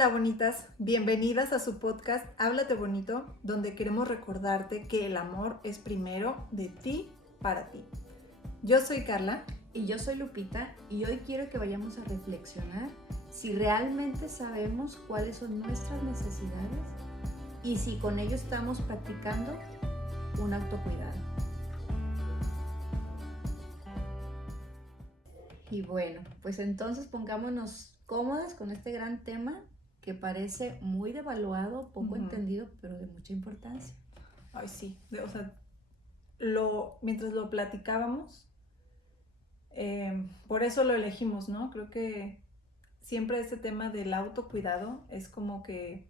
Hola bonitas, bienvenidas a su podcast Háblate Bonito, donde queremos recordarte que el amor es primero de ti para ti. Yo soy Carla. Y yo soy Lupita y hoy quiero que vayamos a reflexionar si realmente sabemos cuáles son nuestras necesidades y si con ello estamos practicando un autocuidado. Y bueno, pues entonces pongámonos cómodas con este gran tema que parece muy devaluado, poco entendido, pero de mucha importancia. Ay, sí, mientras lo platicábamos, por eso lo elegimos, ¿no? Creo que siempre este tema del autocuidado es como que,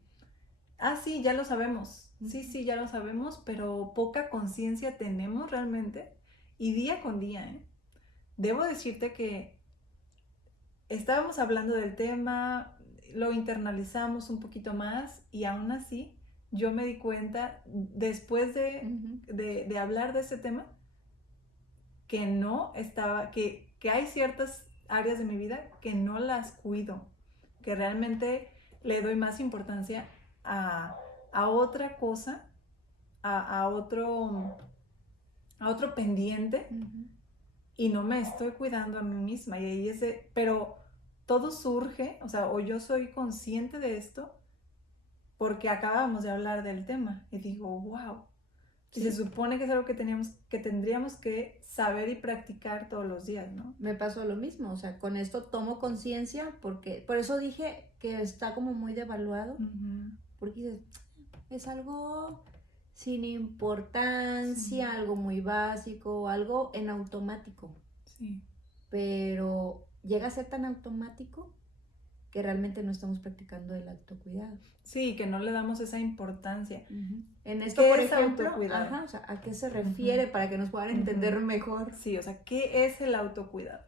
sí, ya lo sabemos, sí, ya lo sabemos, pero poca conciencia tenemos realmente y día con día, ¿eh? Debo decirte que estábamos hablando del tema, lo internalizamos un poquito más y aún así yo me di cuenta después de hablar de ese tema que no estaba, que hay ciertas áreas de mi vida que no las cuido, que realmente le doy más importancia a otra cosa, a otro pendiente. Y no me estoy cuidando a mí misma. Y ahí pero todo surge, o yo soy consciente de esto porque acabamos de hablar del tema. Y digo, wow. Y se supone que es algo que tendríamos que saber y practicar todos los días, ¿no? Me pasó lo mismo, o sea, con esto tomo conciencia porque, por eso dije que está como muy devaluado, porque es algo sin importancia, algo muy básico, algo en automático. Sí. Pero llega a ser tan automático que realmente no estamos practicando el autocuidado. Sí, que no le damos esa importancia. En esto, por ejemplo, o sea, ¿a qué se refiere para que nos puedan entender mejor? Sí, o sea, ¿qué es el autocuidado?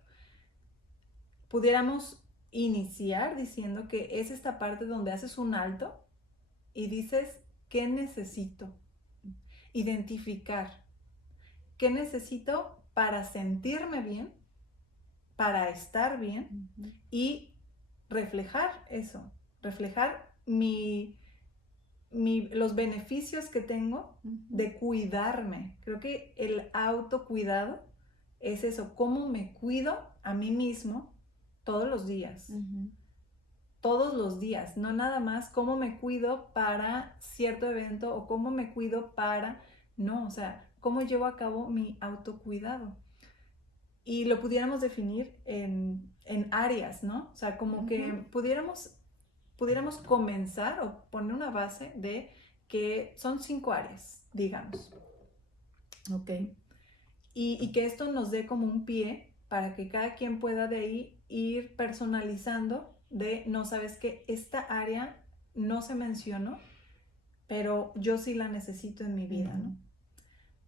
Pudiéramos iniciar diciendo que es esta parte donde haces un alto y dices, ¿qué necesito? Identificar. ¿Qué necesito para sentirme bien? Para estar bien y reflejar eso, reflejar los beneficios que tengo de cuidarme. Creo que el autocuidado es eso, cómo me cuido a mí mismo todos los días. Todos los días, no nada más cómo me cuido para cierto evento o cómo me cuido para, no, o sea, cómo llevo a cabo mi autocuidado. Y lo pudiéramos definir en áreas, ¿no? O sea, como que pudiéramos comenzar o poner una base de que son 5 áreas, digamos. Ok. Y que esto nos dé como un pie para que cada quien pueda de ahí ir personalizando de, no, sabes que esta área no se mencionó, pero yo sí la necesito en mi vida, ¿no?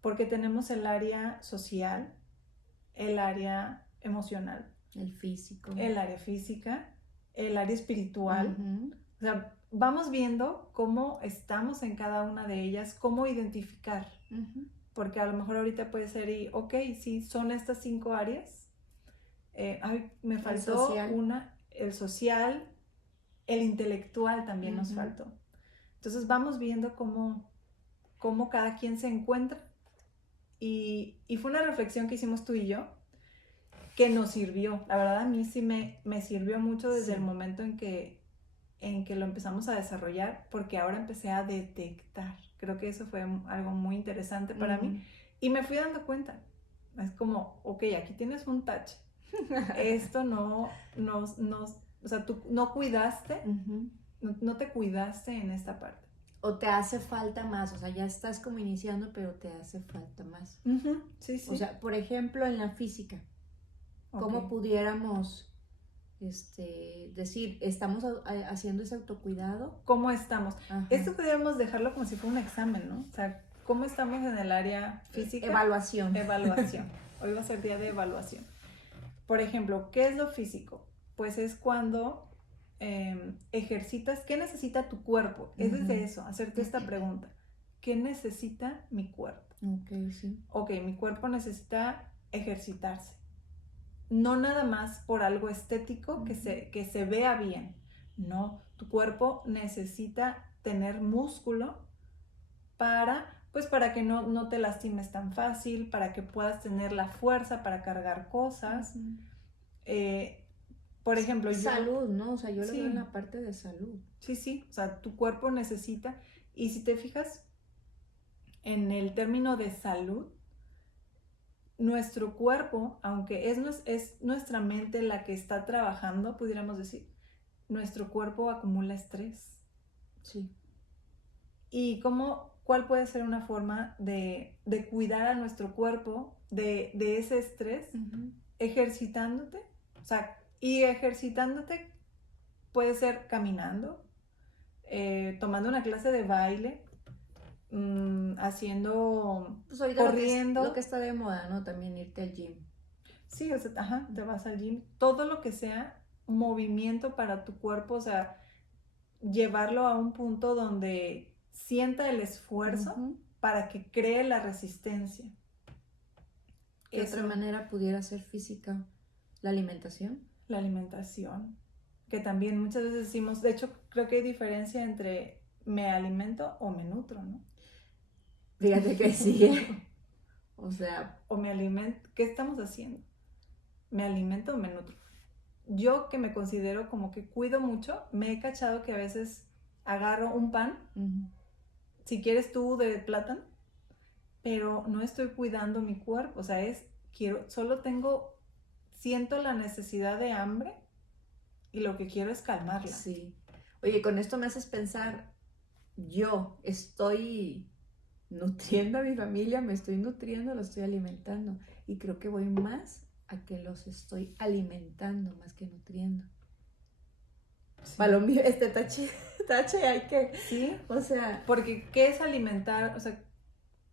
Porque tenemos el área social, el área emocional, el físico, el área física, el área espiritual. O sea, vamos viendo cómo estamos en cada una de ellas, cómo identificar. Porque a lo mejor ahorita puede ser, ok, sí, son estas 5 áreas. Me faltó el social, el intelectual también nos faltó. Entonces vamos viendo cómo cada quien se encuentra. Y fue una reflexión que hicimos tú y yo, que nos sirvió. La verdad a mí sí me sirvió mucho desde el momento en que lo empezamos a desarrollar, porque ahora empecé a detectar. Creo que eso fue algo muy interesante para mí. Y me fui dando cuenta. Es como, ok, aquí tienes un tache. Esto o sea, tú no cuidaste, no te cuidaste en esta parte. O te hace falta más, o sea, ya estás como iniciando, pero te hace falta más. Sí, sí. O sea, por ejemplo, en la física, ¿cómo pudiéramos decir, estamos haciendo ese autocuidado? ¿Cómo estamos? Esto podríamos dejarlo como si fuera un examen, ¿no? O sea, ¿cómo estamos en el área física? Evaluación. Hoy va a ser día de evaluación. Por ejemplo, ¿qué es lo físico? Pues es cuando ejercitas, ¿qué necesita tu cuerpo? Es desde eso, hacerte esta pregunta. ¿Qué necesita mi cuerpo? Ok, sí. Ok, mi cuerpo necesita ejercitarse. No nada más por algo estético que se vea bien, No, tu cuerpo necesita tener músculo para que no te lastimes tan fácil, para que puedas tener la fuerza para cargar cosas. Por ejemplo, salud, ¿no? O sea, yo lo sí, veo en la parte de salud. Sí, o sea, tu cuerpo necesita, y si te fijas en el término de salud, nuestro cuerpo, aunque es nuestra mente la que está trabajando, pudiéramos decir, nuestro cuerpo acumula estrés. Sí. ¿Y cuál puede ser una forma de cuidar a nuestro cuerpo de ese estrés? Uh-huh. Ejercitándote. O sea, y ejercitándote puede ser caminando, tomando una clase de baile, haciendo, pues ahorita corriendo. Lo que está de moda, ¿no? También irte al gym. Sí, o sea, ajá, te vas al gym. Todo lo que sea movimiento para tu cuerpo, o sea, llevarlo a un punto donde sienta el esfuerzo uh-huh. para que cree la resistencia. ¿Qué otra manera pudiera ser física? ¿La alimentación? La alimentación, que también muchas veces decimos, de hecho creo que hay diferencia entre me alimento o me nutro, ¿no? Fíjate que sí, o sea... O me alimento, ¿qué estamos haciendo? ¿Me alimento o me nutro? Yo que me considero como que cuido mucho, me he cachado que a veces agarro un pan, uh-huh. si quieres tú de plátano, pero no estoy cuidando mi cuerpo, o sea, siento la necesidad de hambre y lo que quiero es calmarla. Sí. Oye, con esto me haces pensar, yo estoy nutriendo a mi familia, me estoy nutriendo, los estoy alimentando, y creo que voy más a que los estoy alimentando más que nutriendo. Sí. Para lo mío, tache hay que... Sí, o sea... Porque ¿qué es alimentar? O sea,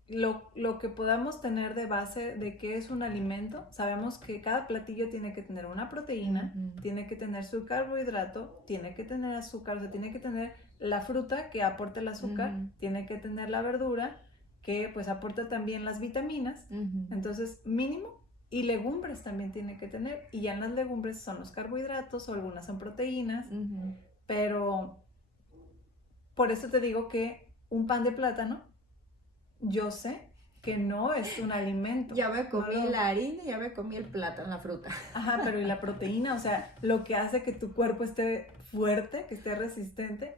lo que podamos tener de base de qué es un alimento, sabemos que cada platillo tiene que tener una proteína, uh-huh. tiene que tener su carbohidrato, tiene que tener azúcar, o sea, tiene que tener la fruta que aporta el azúcar, uh-huh. tiene que tener la verdura que pues aporta también las vitaminas, uh-huh. entonces mínimo, y legumbres también tiene que tener, y ya en las legumbres son los carbohidratos o algunas son proteínas, uh-huh. pero por eso te digo que un pan de plátano, yo sé que no es un alimento. Ya me comí la harina y ya me comí el plátano, la fruta. Ajá, pero y la proteína, o sea, lo que hace que tu cuerpo esté fuerte, que esté resistente,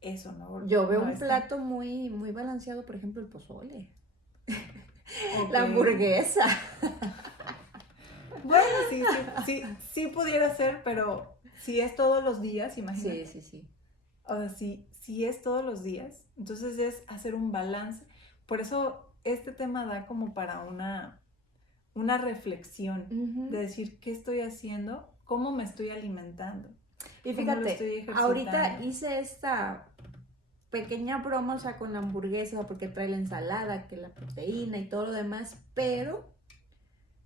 eso no. Yo veo un plato muy, muy balanceado, por ejemplo, el pozole. Okay. La hamburguesa. Bueno, sí pudiera ser, pero si es todos los días, imagínate. Sí. O sea, si es todos los días, entonces es hacer un balance. Por eso este tema da como para una reflexión, uh-huh. de decir, ¿qué estoy haciendo? ¿Cómo me estoy alimentando? Y fíjate, ahorita hice esta pequeña broma, o sea, con la hamburguesa, porque trae la ensalada, que la proteína y todo lo demás, pero,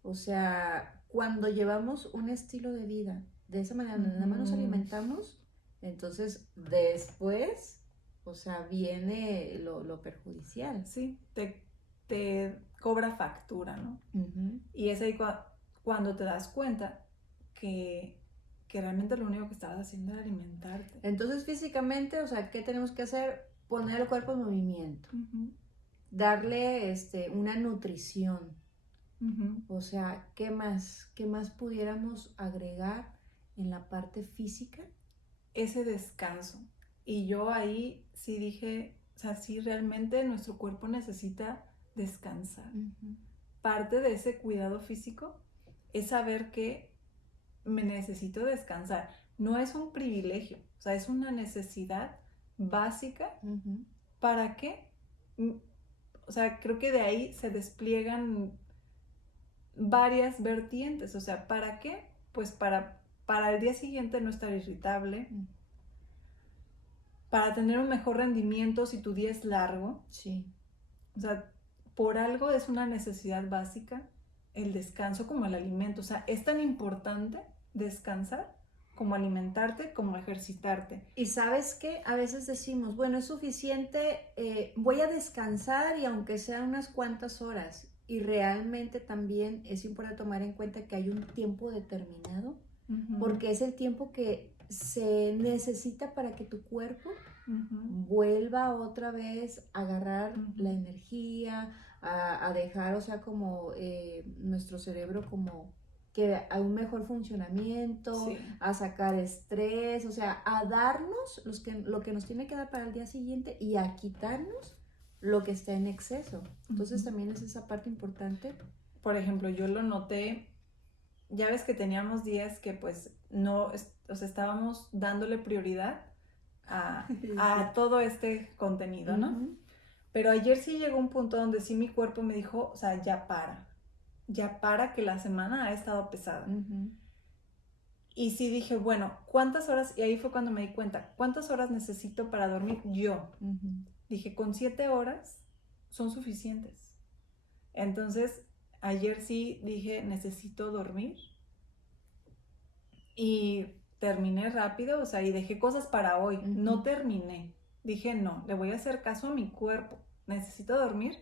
o sea, cuando llevamos un estilo de vida de esa manera, donde nada más nos alimentamos, entonces después, o sea, viene lo perjudicial. Sí, te cobra factura, ¿no? Uh-huh. Y es ahí cuando te das cuenta que realmente lo único que estabas haciendo era alimentarte. Entonces, físicamente, o sea, ¿qué tenemos que hacer? Poner el cuerpo en movimiento. Uh-huh. Darle una nutrición. Uh-huh. O sea, ¿qué más pudiéramos agregar en la parte física? Ese descanso. Y yo ahí sí dije, o sea, sí realmente nuestro cuerpo necesita descansar. Uh-huh. Parte de ese cuidado físico es saber que me necesito descansar. No es un privilegio, o sea, es una necesidad básica. Uh-huh. ¿Para qué? O sea, creo que de ahí se despliegan varias vertientes. O sea, ¿para qué? Pues para el día siguiente no estar irritable, para tener un mejor rendimiento si tu día es largo. Sí. O sea, por algo es una necesidad básica el descanso como el alimento. O sea, es tan importante descansar como alimentarte, como ejercitarte. Y ¿sabes qué? A veces decimos, bueno, es suficiente, voy a descansar y aunque sean unas cuantas horas. Y realmente también es importante tomar en cuenta que hay un tiempo determinado, uh-huh. porque es el tiempo que se necesita para que tu cuerpo vuelva otra vez a agarrar la energía, a dejar, o sea, como nuestro cerebro como que a un mejor funcionamiento, a sacar estrés, o sea, a darnos lo que nos tiene que dar para el día siguiente y a quitarnos lo que está en exceso. Entonces también es esa parte importante. Por ejemplo, yo lo noté, ya ves que teníamos días que pues no, o sea, estábamos dándole prioridad a todo este contenido, ¿no? Pero ayer sí llegó un punto donde sí mi cuerpo me dijo, o sea, ya para que la semana ha estado pesada. Y sí dije, bueno, ¿cuántas horas? Y ahí fue cuando me di cuenta, ¿cuántas horas necesito para dormir yo? Dije, con 7 horas son suficientes. Entonces, ayer sí dije, necesito dormir. Y terminé rápido, o sea, y dejé cosas para hoy. No terminé. Dije, no, le voy a hacer caso a mi cuerpo. Necesito dormir,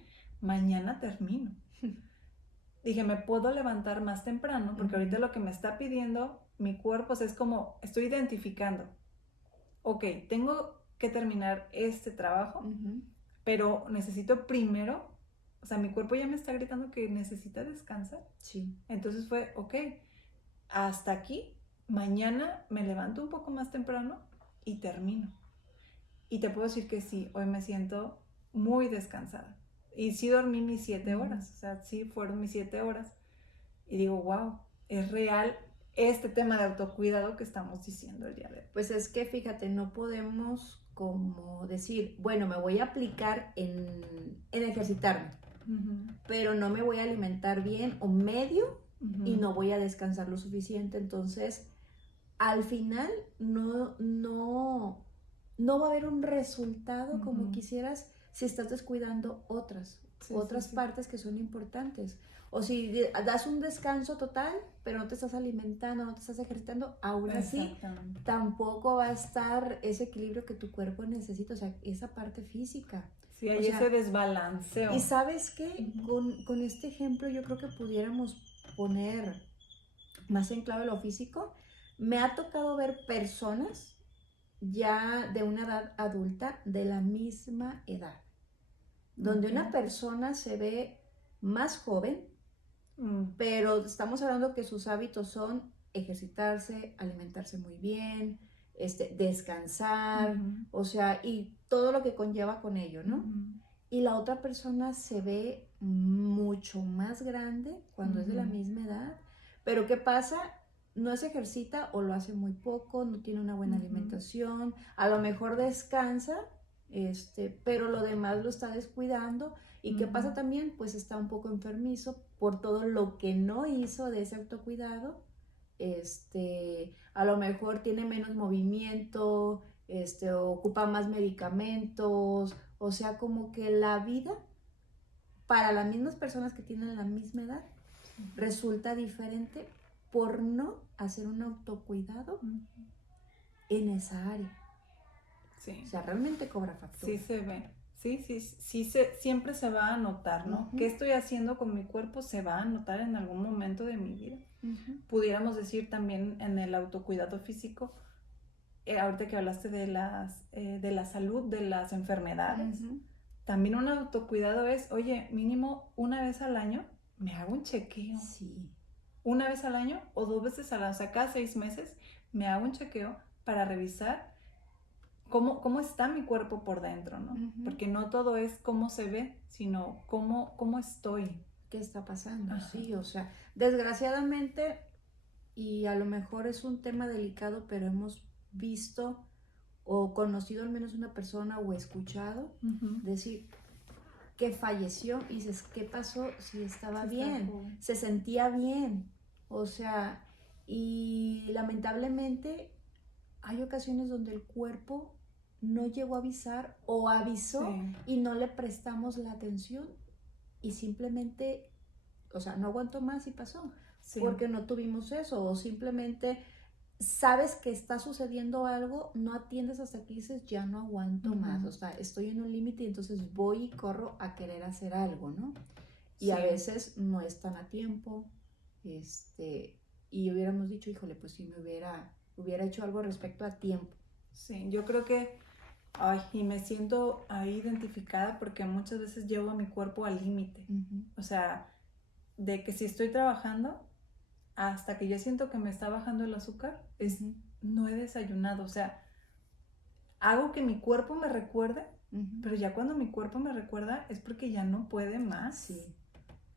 mañana termino. Dije, me puedo levantar más temprano, porque ahorita lo que me está pidiendo mi cuerpo, o sea, es como, estoy identificando. Ok, tengo que terminar este trabajo, pero necesito primero, o sea, mi cuerpo ya me está gritando que necesita descansar. Sí. Entonces fue, ok, hasta aquí, mañana me levanto un poco más temprano y termino. Y te puedo decir que sí, hoy me siento muy descansada. Y sí dormí mis 7 horas, o sea, sí fueron mis 7 horas. Y digo, wow, es real este tema de autocuidado que estamos diciendo el día de hoy. Pues es que fíjate, no podemos como decir, bueno, me voy a aplicar en ejercitarme, pero no me voy a alimentar bien o medio y no voy a descansar lo suficiente. Entonces, al final no va a haber un resultado como quisieras si estás descuidando otras partes que son importantes. O si das un descanso total, pero no te estás alimentando, no te estás ejercitando, aún así tampoco va a estar ese equilibrio que tu cuerpo necesita, o sea, esa parte física. Sí, hay ese desbalanceo. ¿Y sabes qué? Con este ejemplo yo creo que pudiéramos poner más en clave lo físico. Me ha tocado ver personas ya de una edad adulta, de la misma edad, donde una persona se ve más joven, pero estamos hablando que sus hábitos son ejercitarse, alimentarse muy bien, descansar, o sea, y todo lo que conlleva con ello, ¿no? Y la otra persona se ve mucho más grande cuando es de la misma edad, pero ¿qué pasa? No se ejercita o lo hace muy poco, no tiene una buena alimentación, a lo mejor descansa, pero lo demás lo está descuidando. ¿Y qué pasa también? Pues está un poco enfermizo por todo lo que no hizo de ese autocuidado. A lo mejor tiene menos movimiento, ocupa más medicamentos, o sea, como que la vida para las mismas personas que tienen la misma edad resulta diferente por no hacer un autocuidado en esa área. Sí. O sea, realmente cobra factura. Sí se ve. Sí, siempre se va a notar, ¿no? ¿Qué estoy haciendo con mi cuerpo? Se va a notar en algún momento de mi vida. Pudiéramos decir también en el autocuidado físico, ahorita que hablaste de la salud, de las enfermedades, también un autocuidado es, oye, mínimo una vez al año me hago un chequeo. Sí. Una vez al año o 2 veces al año, o sea, cada 6 meses me hago un chequeo para revisar cómo está mi cuerpo por dentro, ¿no? Porque no todo es cómo se ve, sino cómo estoy. ¿Qué está pasando? Sí, o sea, desgraciadamente, y a lo mejor es un tema delicado, pero hemos visto o conocido al menos una persona o escuchado decir que falleció y dices, ¿qué pasó? Si estaba bien, se sentía bien, o sea, y lamentablemente hay ocasiones donde el cuerpo no llegó a avisar o avisó y no le prestamos la atención y simplemente, o sea, no aguantó más y pasó, porque no tuvimos eso, o simplemente sabes que está sucediendo algo, no atiendes hasta que dices, ya no aguanto más, o sea, estoy en un límite y entonces voy y corro a querer hacer algo, ¿no? Y a veces no es tan a tiempo, y hubiéramos dicho, híjole, pues si me hubiera hubiera hecho algo respecto a tiempo. Sí, yo creo que, y me siento ahí identificada porque muchas veces llevo a mi cuerpo al límite. O sea, de que si estoy trabajando, hasta que yo siento que me está bajando el azúcar, no he desayunado. O sea, hago que mi cuerpo me recuerde, pero ya cuando mi cuerpo me recuerda es porque ya no puede más. Sí.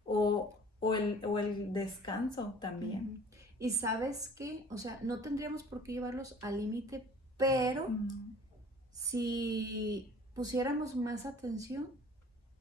O el descanso también. Y ¿sabes qué? O sea, no tendríamos por qué llevarlos al límite, pero si pusiéramos más atención,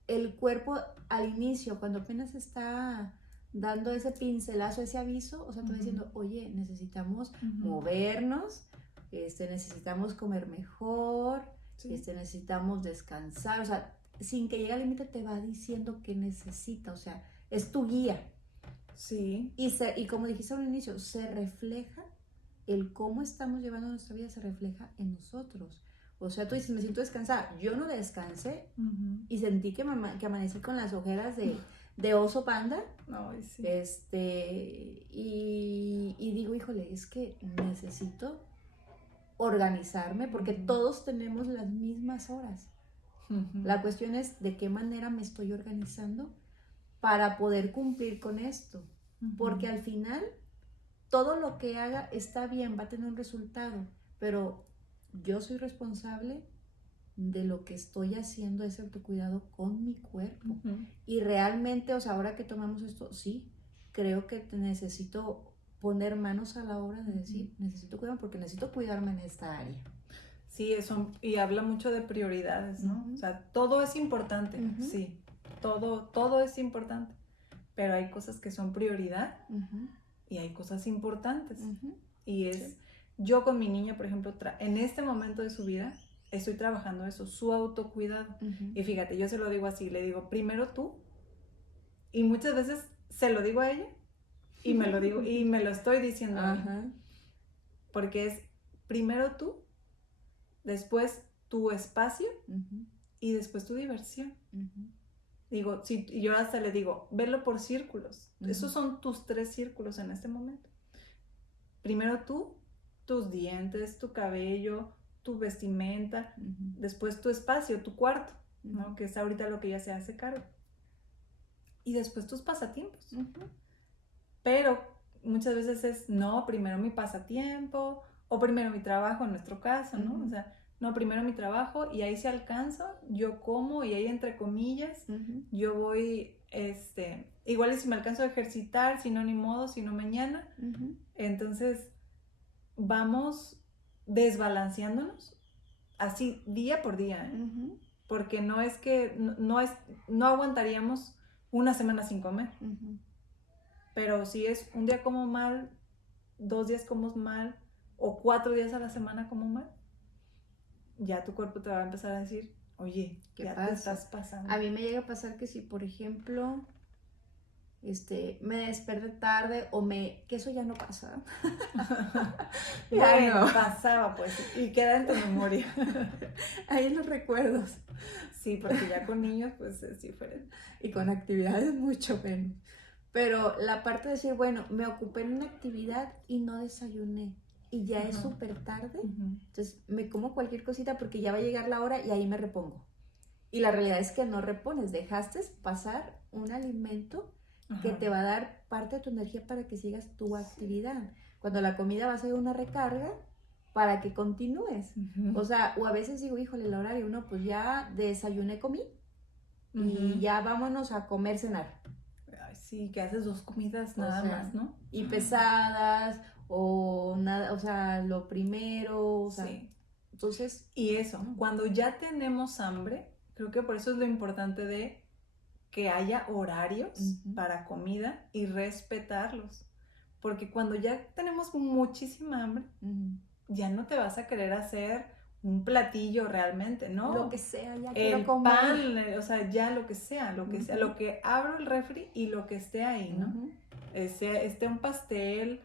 el cuerpo al inicio, cuando apenas está dando ese pincelazo, ese aviso, o sea, te va diciendo, oye, necesitamos movernos, necesitamos comer mejor, necesitamos descansar, o sea, sin que llegue al límite te va diciendo que necesita, o sea, es tu guía. Sí. Y como dijiste al inicio, se refleja, el cómo estamos llevando nuestra vida se refleja en nosotros. O sea, tú dices, me siento descansada. Yo no descansé y sentí que amanecí con las ojeras de oso panda. Ay, sí. Y digo, híjole, es que necesito organizarme porque todos tenemos las mismas horas. La cuestión es de qué manera me estoy organizando para poder cumplir con esto. Porque al final, todo lo que haga está bien, va a tener un resultado, pero yo soy responsable de lo que estoy haciendo, ese autocuidado con mi cuerpo. Y realmente, o sea, ahora que tomamos esto, sí, creo que necesito poner manos a la obra de decir, necesito cuidarme porque necesito cuidarme en esta área. Sí, eso, y habla mucho de prioridades, ¿no? O sea, todo es importante, sí, todo es importante, pero hay cosas que son prioridad y hay cosas importantes. Y es, yo con mi niña, por ejemplo, en este momento de su vida, estoy trabajando eso, su autocuidado. Y fíjate, yo se lo digo así, le digo, primero tú, y muchas veces se lo digo a ella, y me lo digo, y me lo estoy diciendo a mí. Porque es primero tú, después tu espacio y después tu diversión. Digo, y yo hasta le digo, velo por círculos. Esos son tus 3 círculos en este momento. Primero tú, tus dientes, tu cabello, tu vestimenta, después tu espacio, tu cuarto, ¿no? Que es ahorita lo que ella se hace cargo. Y después tus pasatiempos. Pero muchas veces es, no, primero mi pasatiempo, o primero mi trabajo en nuestro caso, ¿no? O sea, no, primero mi trabajo y ahí se alcanza, yo como y ahí entre comillas, yo voy, igual si me alcanzo a ejercitar, si no ni modo, si no mañana, entonces vamos desbalanceándonos así día por día, porque no es que, no aguantaríamos una semana sin comer, pero si es un día como mal, 2 días como mal, o 4 días a la semana como mal, ya tu cuerpo te va a empezar a decir, oye, ¿qué ya pasa? Te estás pasando. A mí me llega a pasar que si, por ejemplo, me desperté tarde que eso ya no pasa. Bueno, no pasaba pues, y queda en tu memoria. Ahí en los recuerdos. Sí, porque ya con niños pues es diferente. Y con actividades mucho menos. Pero la parte de decir, bueno, me ocupé en una actividad y no desayuné. Y ya es súper tarde, entonces me como cualquier cosita porque ya va a llegar la hora y ahí me repongo. Y la realidad es que no repones, dejaste pasar un alimento que te va a dar parte de tu energía para que sigas tu actividad. Cuando la comida va a ser una recarga para que continúes. O sea, o a veces digo, híjole, el horario, no, pues ya desayuné, comí y ya vámonos a comer, cenar. Ay, sí, que haces 2 comidas nada más, ¿no? Y pesadas o nada, o sea, lo primero, o sea, sí. Entonces... Y eso, cuando ya tenemos hambre, creo que por eso es lo importante de que haya horarios para comida y respetarlos. Porque cuando ya tenemos muchísima hambre, ya no te vas a querer hacer un platillo realmente, ¿no? Lo que sea, ya quiero comer. El pan, o sea, ya lo que sea, lo que abro el refri y lo que esté ahí, ¿no? Un pastel,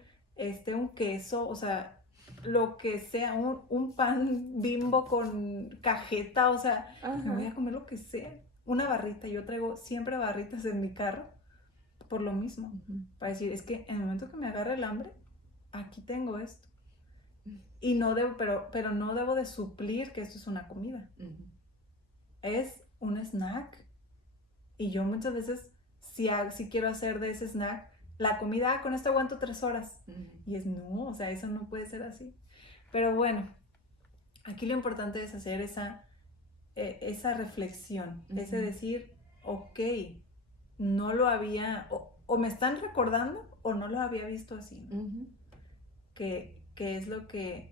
un queso, o sea, lo que sea, un pan Bimbo con cajeta, o sea, me voy a comer lo que sea. Una barrita, yo traigo siempre barritas en mi carro por lo mismo, para decir, es que en el momento que me agarre el hambre, aquí tengo esto. Y no debo, pero no debo de suplir que esto es una comida. Es un snack. Y yo muchas veces, si quiero hacer de ese snack la comida, con esto aguanto 3 horas. Y es no, o sea, eso no puede ser así. Pero bueno, aquí lo importante es hacer esa reflexión, ese decir, ok, no lo había, o me están recordando o no lo había visto así, ¿no? Que es lo que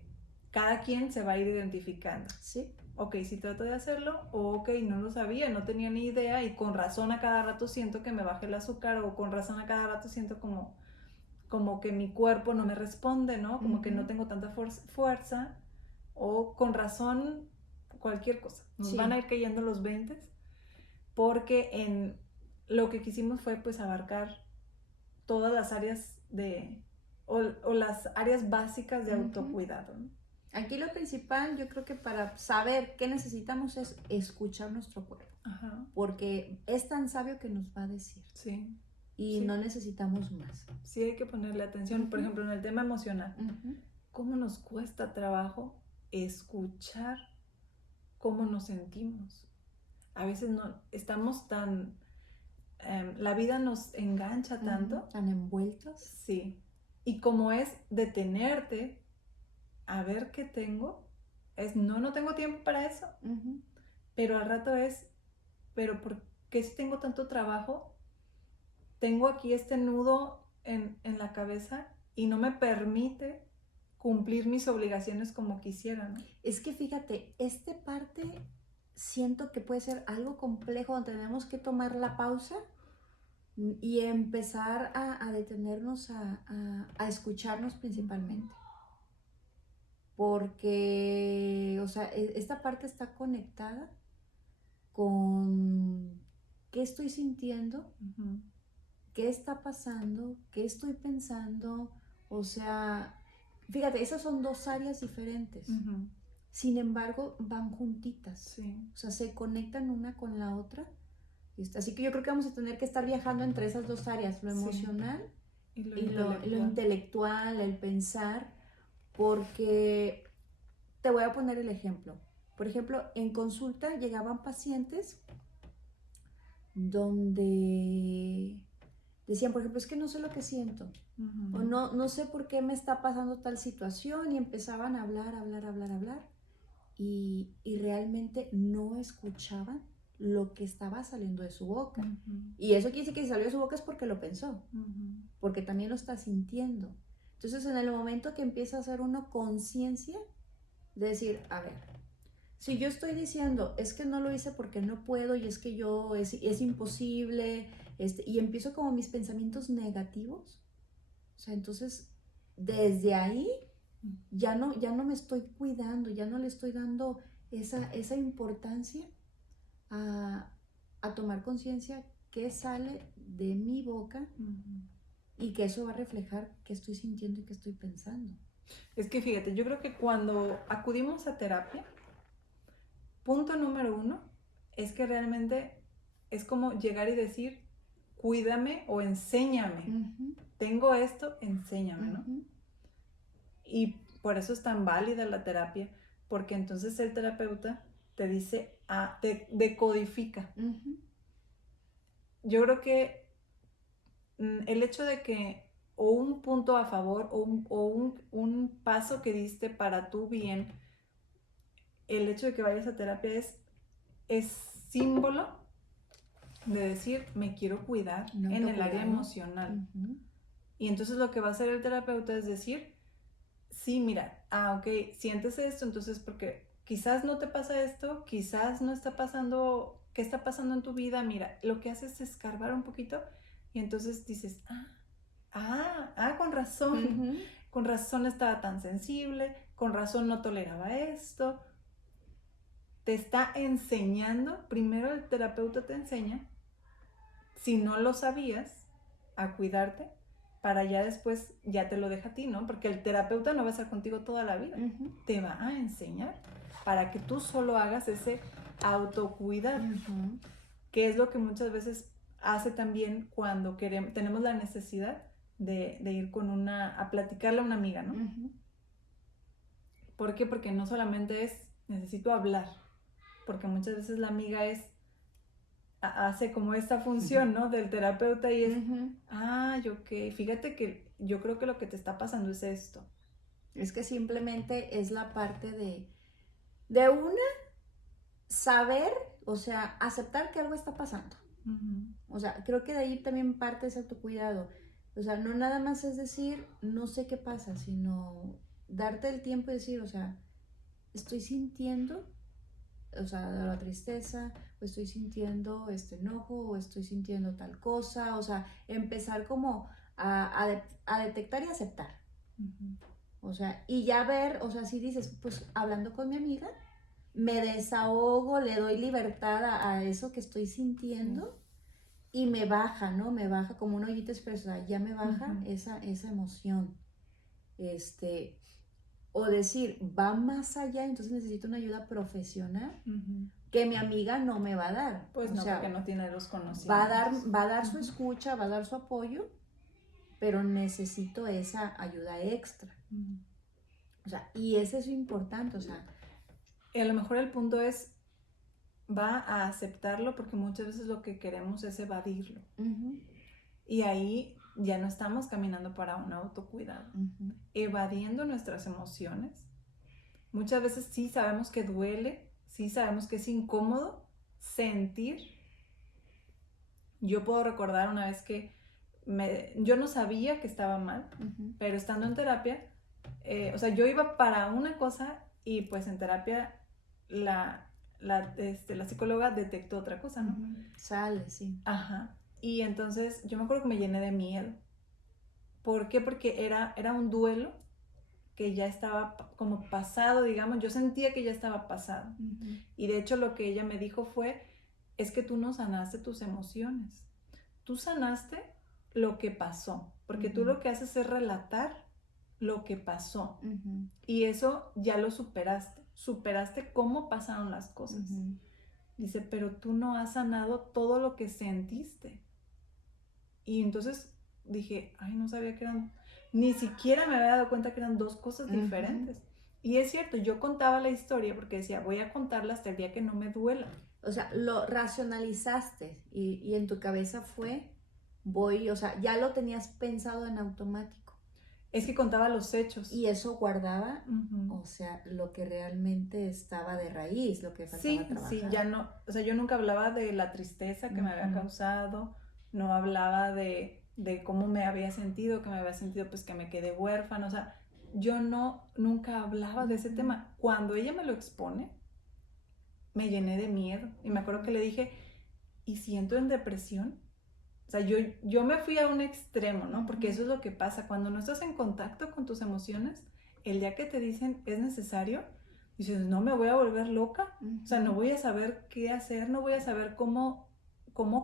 cada quien se va a ir identificando. Sí. Ok, sí trato de hacerlo, o ok, no lo sabía, no tenía ni idea y con razón a cada rato siento que me baje el azúcar, o con razón a cada rato siento como que mi cuerpo no me responde, ¿no? Como que no tengo tanta fuerza, o con razón cualquier cosa. Nos van a ir cayendo los 20, porque en lo que quisimos fue pues abarcar todas las áreas o las áreas básicas de autocuidado, ¿no? Aquí lo principal, yo creo que para saber qué necesitamos es escuchar nuestro cuerpo. Ajá. Porque es tan sabio que nos va a decir. Sí. Y no necesitamos más. Sí, hay que ponerle atención. Por ejemplo, en el tema emocional, ¿cómo nos cuesta trabajo escuchar cómo nos sentimos? A veces no estamos tan... la vida nos engancha tanto. Tan envueltos. Sí. Y como es detenerte a ver qué tengo, es no tengo tiempo para eso. Pero al rato es, pero ¿por qué si tengo tanto trabajo? Tengo aquí este nudo en la cabeza y no me permite cumplir mis obligaciones como quisiera, ¿no? Es que fíjate, esta parte siento que puede ser algo complejo donde tenemos que tomar la pausa y empezar a detenernos a escucharnos principalmente. Porque, o sea, esta parte está conectada con qué estoy sintiendo, qué está pasando, qué estoy pensando. O sea, fíjate, esas son 2 áreas diferentes. Sin embargo, van juntitas. Sí. O sea, se conectan una con la otra. Así que yo creo que vamos a tener que estar viajando entre esas 2 áreas, lo emocional y lo intelectual, el pensar. Porque te voy a poner el ejemplo. Por ejemplo, en consulta llegaban pacientes donde decían, por ejemplo, es que no sé lo que siento, o no sé por qué me está pasando tal situación, y empezaban a hablar, y realmente no escuchaban lo que estaba saliendo de su boca. Y eso quiere decir que si salió de su boca es porque lo pensó, porque también lo está sintiendo. Entonces, en el momento que empieza a hacer uno conciencia de decir, a ver, si yo estoy diciendo, es que no lo hice porque no puedo, y es que es imposible, y empiezo como mis pensamientos negativos, o sea, entonces, desde ahí, ya no me estoy cuidando, ya no le estoy dando esa importancia a tomar conciencia qué sale de mi boca, y que eso va a reflejar qué estoy sintiendo y qué estoy pensando. Es que fíjate, yo creo que cuando acudimos a terapia, punto número 1 es que realmente es como llegar y decir, cuídame o enséñame. Tengo esto, enséñame, ¿no? Y por eso es tan válida la terapia, porque entonces el terapeuta te dice, te decodifica. Yo creo que el hecho de que o un punto a favor o un paso que diste para tu bien, el hecho de que vayas a terapia es símbolo de decir, me quiero cuidar en el área emocional. Y entonces lo que va a hacer el terapeuta es decir, sí, mira, ok, sientes esto, entonces porque quizás no te pasa esto, quizás no está pasando, ¿qué está pasando en tu vida? Mira, lo que haces es escarbar un poquito y entonces dices, con razón, con razón estaba tan sensible, con razón no toleraba esto. Te está enseñando, primero el terapeuta te enseña, si no lo sabías, a cuidarte, para ya después ya te lo deja a ti, ¿no? Porque el terapeuta no va a estar contigo toda la vida, te va a enseñar para que tú solo hagas ese autocuidado, que es lo que muchas veces hace también cuando tenemos la necesidad de ir a platicarle a una amiga, ¿no? ¿Por qué? Porque no solamente es necesito hablar, porque muchas veces la amiga hace como esta función, ¿no? Del terapeuta y es, ok, fíjate que yo creo que lo que te está pasando es esto. Es que simplemente es la parte de una, saber, o sea, aceptar que algo está pasando. O sea, creo que de ahí también parte ese autocuidado. O sea, no nada más es decir, no sé qué pasa, sino darte el tiempo y decir, o sea, estoy sintiendo, o sea, la tristeza, o estoy sintiendo este enojo, o estoy sintiendo tal cosa, o sea, empezar como a detectar y aceptar. O sea, y ya ver, o sea, si dices, pues hablando con mi amiga, me desahogo, le doy libertad a eso que estoy sintiendo y me baja, ¿no? Me baja como un hoyito expreso, o sea, ya me baja esa emoción. O decir, va más allá, entonces necesito una ayuda profesional que mi amiga no me va a dar. Pues o no, sea, porque no tiene los conocimientos. Va a dar su escucha, va a dar su apoyo, pero necesito esa ayuda extra. O sea, y ese es lo importante, o sea. Y a lo mejor el punto es, va a aceptarlo porque muchas veces lo que queremos es evadirlo. Y ahí ya no estamos caminando para un autocuidado. Evadiendo nuestras emociones. Muchas veces sí sabemos que duele, sí sabemos que es incómodo sentir. Yo puedo recordar una vez que yo no sabía que estaba mal, pero estando en terapia, o sea, yo iba para una cosa y pues en terapia la psicóloga detectó otra cosa, ¿no? Sale, sí. Ajá. Y entonces yo me acuerdo que me llené de miedo. ¿Por qué? Porque era un duelo que ya estaba como pasado, digamos. Yo sentía que ya estaba pasado. Y de hecho lo que ella me dijo fue, es que tú no sanaste tus emociones. Tú sanaste lo que pasó. Porque tú lo que haces es relatar lo que pasó. Y eso ya lo superaste. Superaste cómo pasaron las cosas. Dice, pero tú no has sanado todo lo que sentiste. Y entonces dije, ay, no sabía que eran, ni siquiera me había dado cuenta que eran dos cosas diferentes. Y es cierto, yo contaba la historia porque decía, voy a contarla hasta el día que no me duela. O sea, lo racionalizaste y en tu cabeza fue, o sea, ya lo tenías pensado en automático. Es que contaba los hechos. Y eso guardaba, o sea, lo que realmente estaba de raíz, lo que faltaba trabajar. Sí, ya no, o sea, yo nunca hablaba de la tristeza que me había causado, no hablaba de cómo me había sentido, que me había sentido pues que me quedé huérfana, o sea, yo nunca hablaba de ese tema. Cuando ella me lo expone, me llené de miedo y me acuerdo que le dije, ¿y si entro en depresión? O sea, yo me fui a un extremo, ¿no? Porque eso es lo que pasa. Cuando no estás en contacto con tus emociones, el día que te dicen es necesario, dices, no me voy a volver loca. O sea, no voy a saber qué hacer, no voy a saber cómo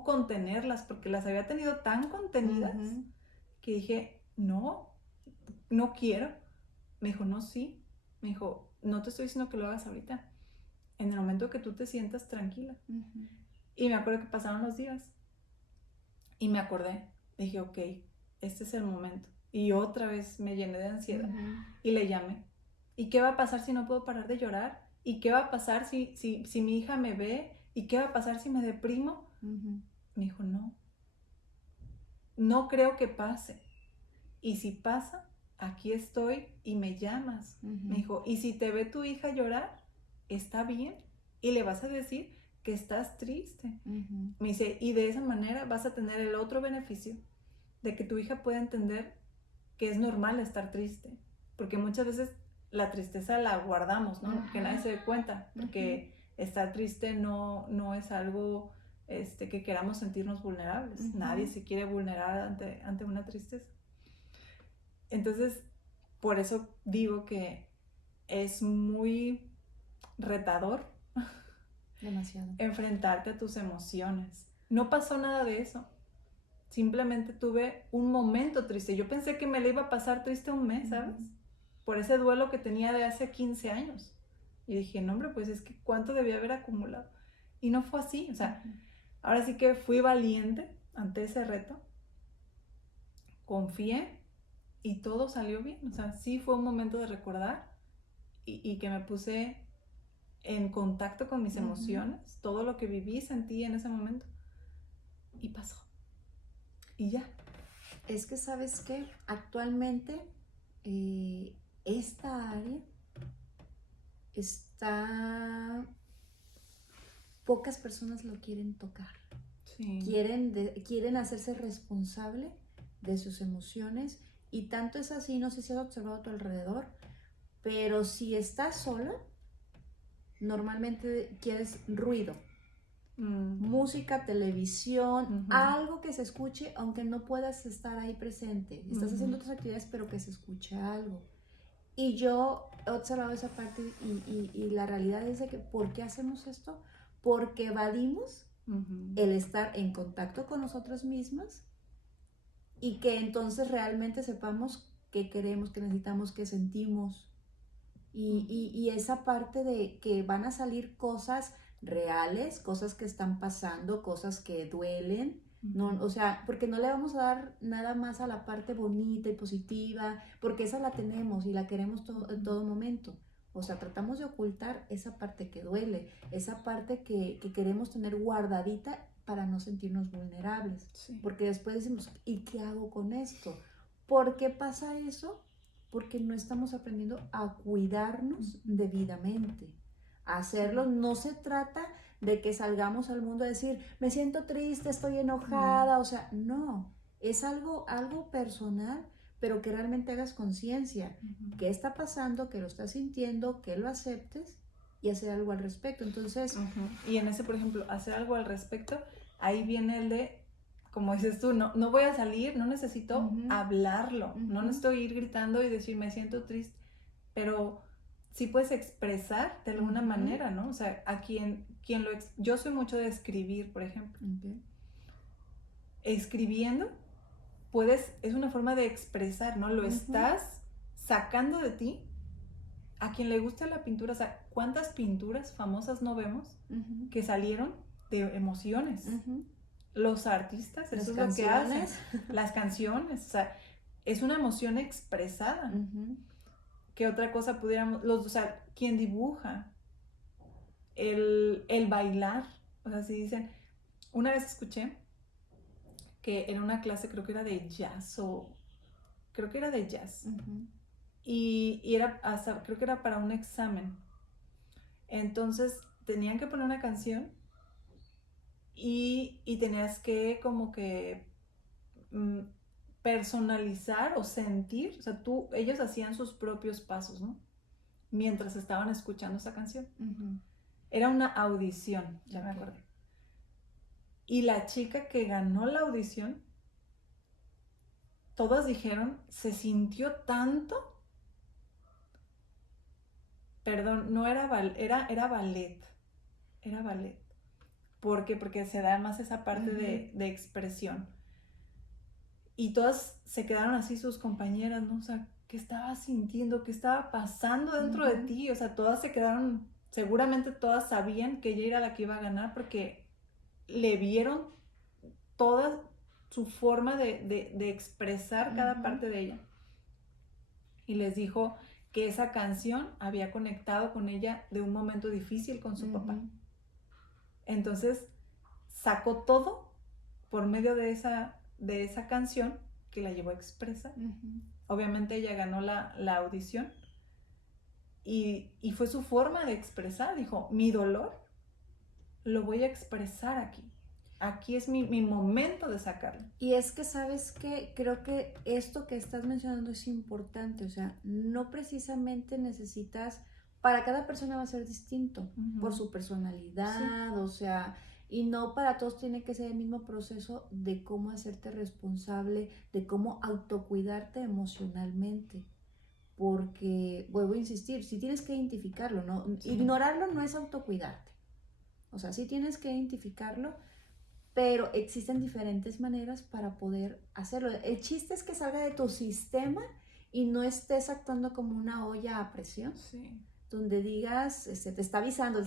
contenerlas, porque las había tenido tan contenidas que dije, no quiero. Me dijo, no, sí. Me dijo, no te estoy diciendo que lo hagas ahorita. En el momento que tú te sientas tranquila. Y me acuerdo que pasaron los días. Y me acordé, dije, ok, este es el momento. Y otra vez me llené de ansiedad y le llamé. ¿Y qué va a pasar si no puedo parar de llorar? ¿Y qué va a pasar si mi hija me ve? ¿Y qué va a pasar si me deprimo? Me dijo, no creo que pase. Y si pasa, aquí estoy y me llamas. Me dijo, y si te ve tu hija llorar, está bien. Y le vas a decir que estás triste. Me dice, y de esa manera vas a tener el otro beneficio de que tu hija pueda entender que es normal estar triste, porque muchas veces la tristeza la guardamos, ¿no? Que nadie se dé cuenta, porque estar triste no es algo que queramos sentirnos vulnerables. Nadie se quiere vulnerar ante una tristeza. Entonces, por eso digo que es muy retador demasiado enfrentarte a tus emociones. No pasó nada de eso. Simplemente tuve un momento triste. Yo pensé que me le iba a pasar triste un mes, ¿sabes? Por ese duelo que tenía de hace 15 años. Y dije, no, hombre, pues es que cuánto debía haber acumulado. Y no fue así. O sea, ahora sí que fui valiente ante ese reto. Confié y todo salió bien. O sea, sí fue un momento de recordar y que me puse en contacto con mis emociones, todo lo que viví, sentí en ese momento, y pasó. Y ya. Es que, ¿sabes qué? Actualmente esta área está... Pocas personas lo quieren tocar. Sí. Quieren hacerse responsable de sus emociones, y tanto es así, no sé si has observado a tu alrededor, pero si estás sola, normalmente quieres ruido. Música, televisión, algo que se escuche, aunque no puedas estar ahí presente. Estás haciendo otras actividades, pero que se escuche algo. Y yo he observado esa parte, y la realidad es de que, ¿por qué hacemos esto? Porque evadimos el estar en contacto con nosotras mismas, y que entonces realmente sepamos qué queremos, qué necesitamos, qué sentimos. Y esa parte de que van a salir cosas reales, cosas que están pasando, cosas que duelen, no, o sea, porque no le vamos a dar nada más a la parte bonita y positiva, porque esa la tenemos y la queremos en todo momento. O sea, tratamos de ocultar esa parte que duele, esa parte que queremos tener guardadita para no sentirnos vulnerables. Sí. Porque después decimos, ¿y qué hago con esto? ¿Por qué pasa eso? Porque no estamos aprendiendo a cuidarnos debidamente. A hacerlo, no se trata de que salgamos al mundo a decir, me siento triste, estoy enojada, o sea, no, es algo personal, pero que realmente hagas conciencia. ¿Qué está pasando? ¿Qué lo estás sintiendo? ¿Que lo aceptes? Y hacer algo al respecto. Entonces... Y en ese, por ejemplo, hacer algo al respecto, ahí viene el de, como dices tú, no voy a salir, no necesito hablarlo, no necesito ir gritando y decir me siento triste, pero sí puedes expresar de alguna manera, ¿no? O sea, a yo soy mucho de escribir, por ejemplo. Escribiendo es una forma de expresar, ¿no? Lo estás sacando de ti. A quien le gusta la pintura, o sea, ¿cuántas pinturas famosas no vemos que salieron de emociones? Los artistas, eso es lo que hacen. Las canciones, o sea, es una emoción expresada. ¿Qué otra cosa pudiéramos, o sea, quien dibuja, el bailar, o sea, si dicen, una vez escuché que en una clase, creo que era de jazz, y era hasta, creo que era para un examen, entonces tenían que poner una canción y tenías que como que personalizar o sentir, o sea, ellos hacían sus propios pasos, ¿no? Mientras estaban escuchando esa canción. Era una audición, ya me acordé. Y la chica que ganó la audición, todas dijeron, se sintió tanto. Perdón, no era era ballet. Era ballet. ¿Por qué? Porque se da más esa parte de expresión. Y todas se quedaron así, sus compañeras, ¿no? O sea, ¿qué estabas sintiendo? ¿Qué estaba pasando dentro de ti? O sea, todas se quedaron, seguramente todas sabían que ella era la que iba a ganar porque le vieron toda su forma de expresar cada parte de ella. Y les dijo que esa canción había conectado con ella de un momento difícil con su papá. Entonces, sacó todo por medio de esa canción que la llevó a expresar. Obviamente ella ganó la audición y fue su forma de expresar. Dijo, mi dolor lo voy a expresar aquí. Aquí es mi momento de sacarlo. Y es que, ¿sabes qué? Creo que esto que estás mencionando es importante. O sea, no precisamente necesitas... Para cada persona va a ser distinto por su personalidad, o sea... Y no para todos tiene que ser el mismo proceso de cómo hacerte responsable, de cómo autocuidarte emocionalmente. Porque, vuelvo a insistir, sí tienes que identificarlo, ¿no? Ignorarlo no es autocuidarte. O sea, sí tienes que identificarlo, pero existen diferentes maneras para poder hacerlo. El chiste es que salga de tu sistema y no estés actuando como una olla a presión. Donde digas, te está avisando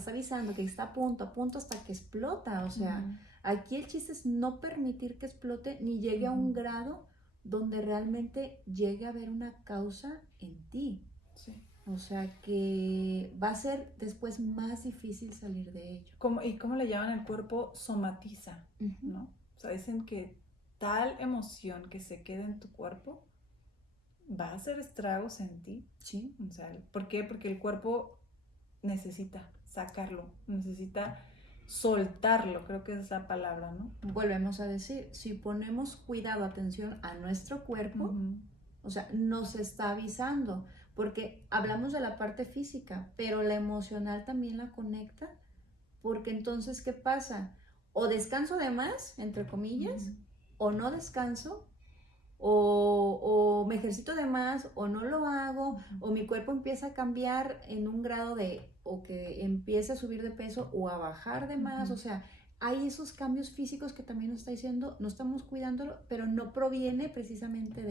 que está a punto hasta que explota. O sea, aquí el chiste es no permitir que explote ni llegue a un grado donde realmente llegue a haber una causa en ti. O sea que va a ser después más difícil salir de ello. ¿Y cómo le llaman? El cuerpo somatiza, ¿no? O sea, dicen que tal emoción que se quede en tu cuerpo va a hacer estragos en ti. Sí. O sea, ¿por qué? Porque el cuerpo necesita sacarlo, necesita soltarlo, creo que es la palabra, ¿no? Volvemos a decir, si ponemos cuidado, atención a nuestro cuerpo, o sea, nos está avisando, porque hablamos de la parte física, pero la emocional también la conecta, porque entonces, ¿qué pasa? O descanso de más, entre comillas, o no descanso, o me ejercito de más, o no lo hago, o mi cuerpo empieza a cambiar en un grado de, o que empiece a subir de peso, o a bajar de más, o sea, hay esos cambios físicos que también nos está diciendo, no estamos cuidándolo, pero no proviene precisamente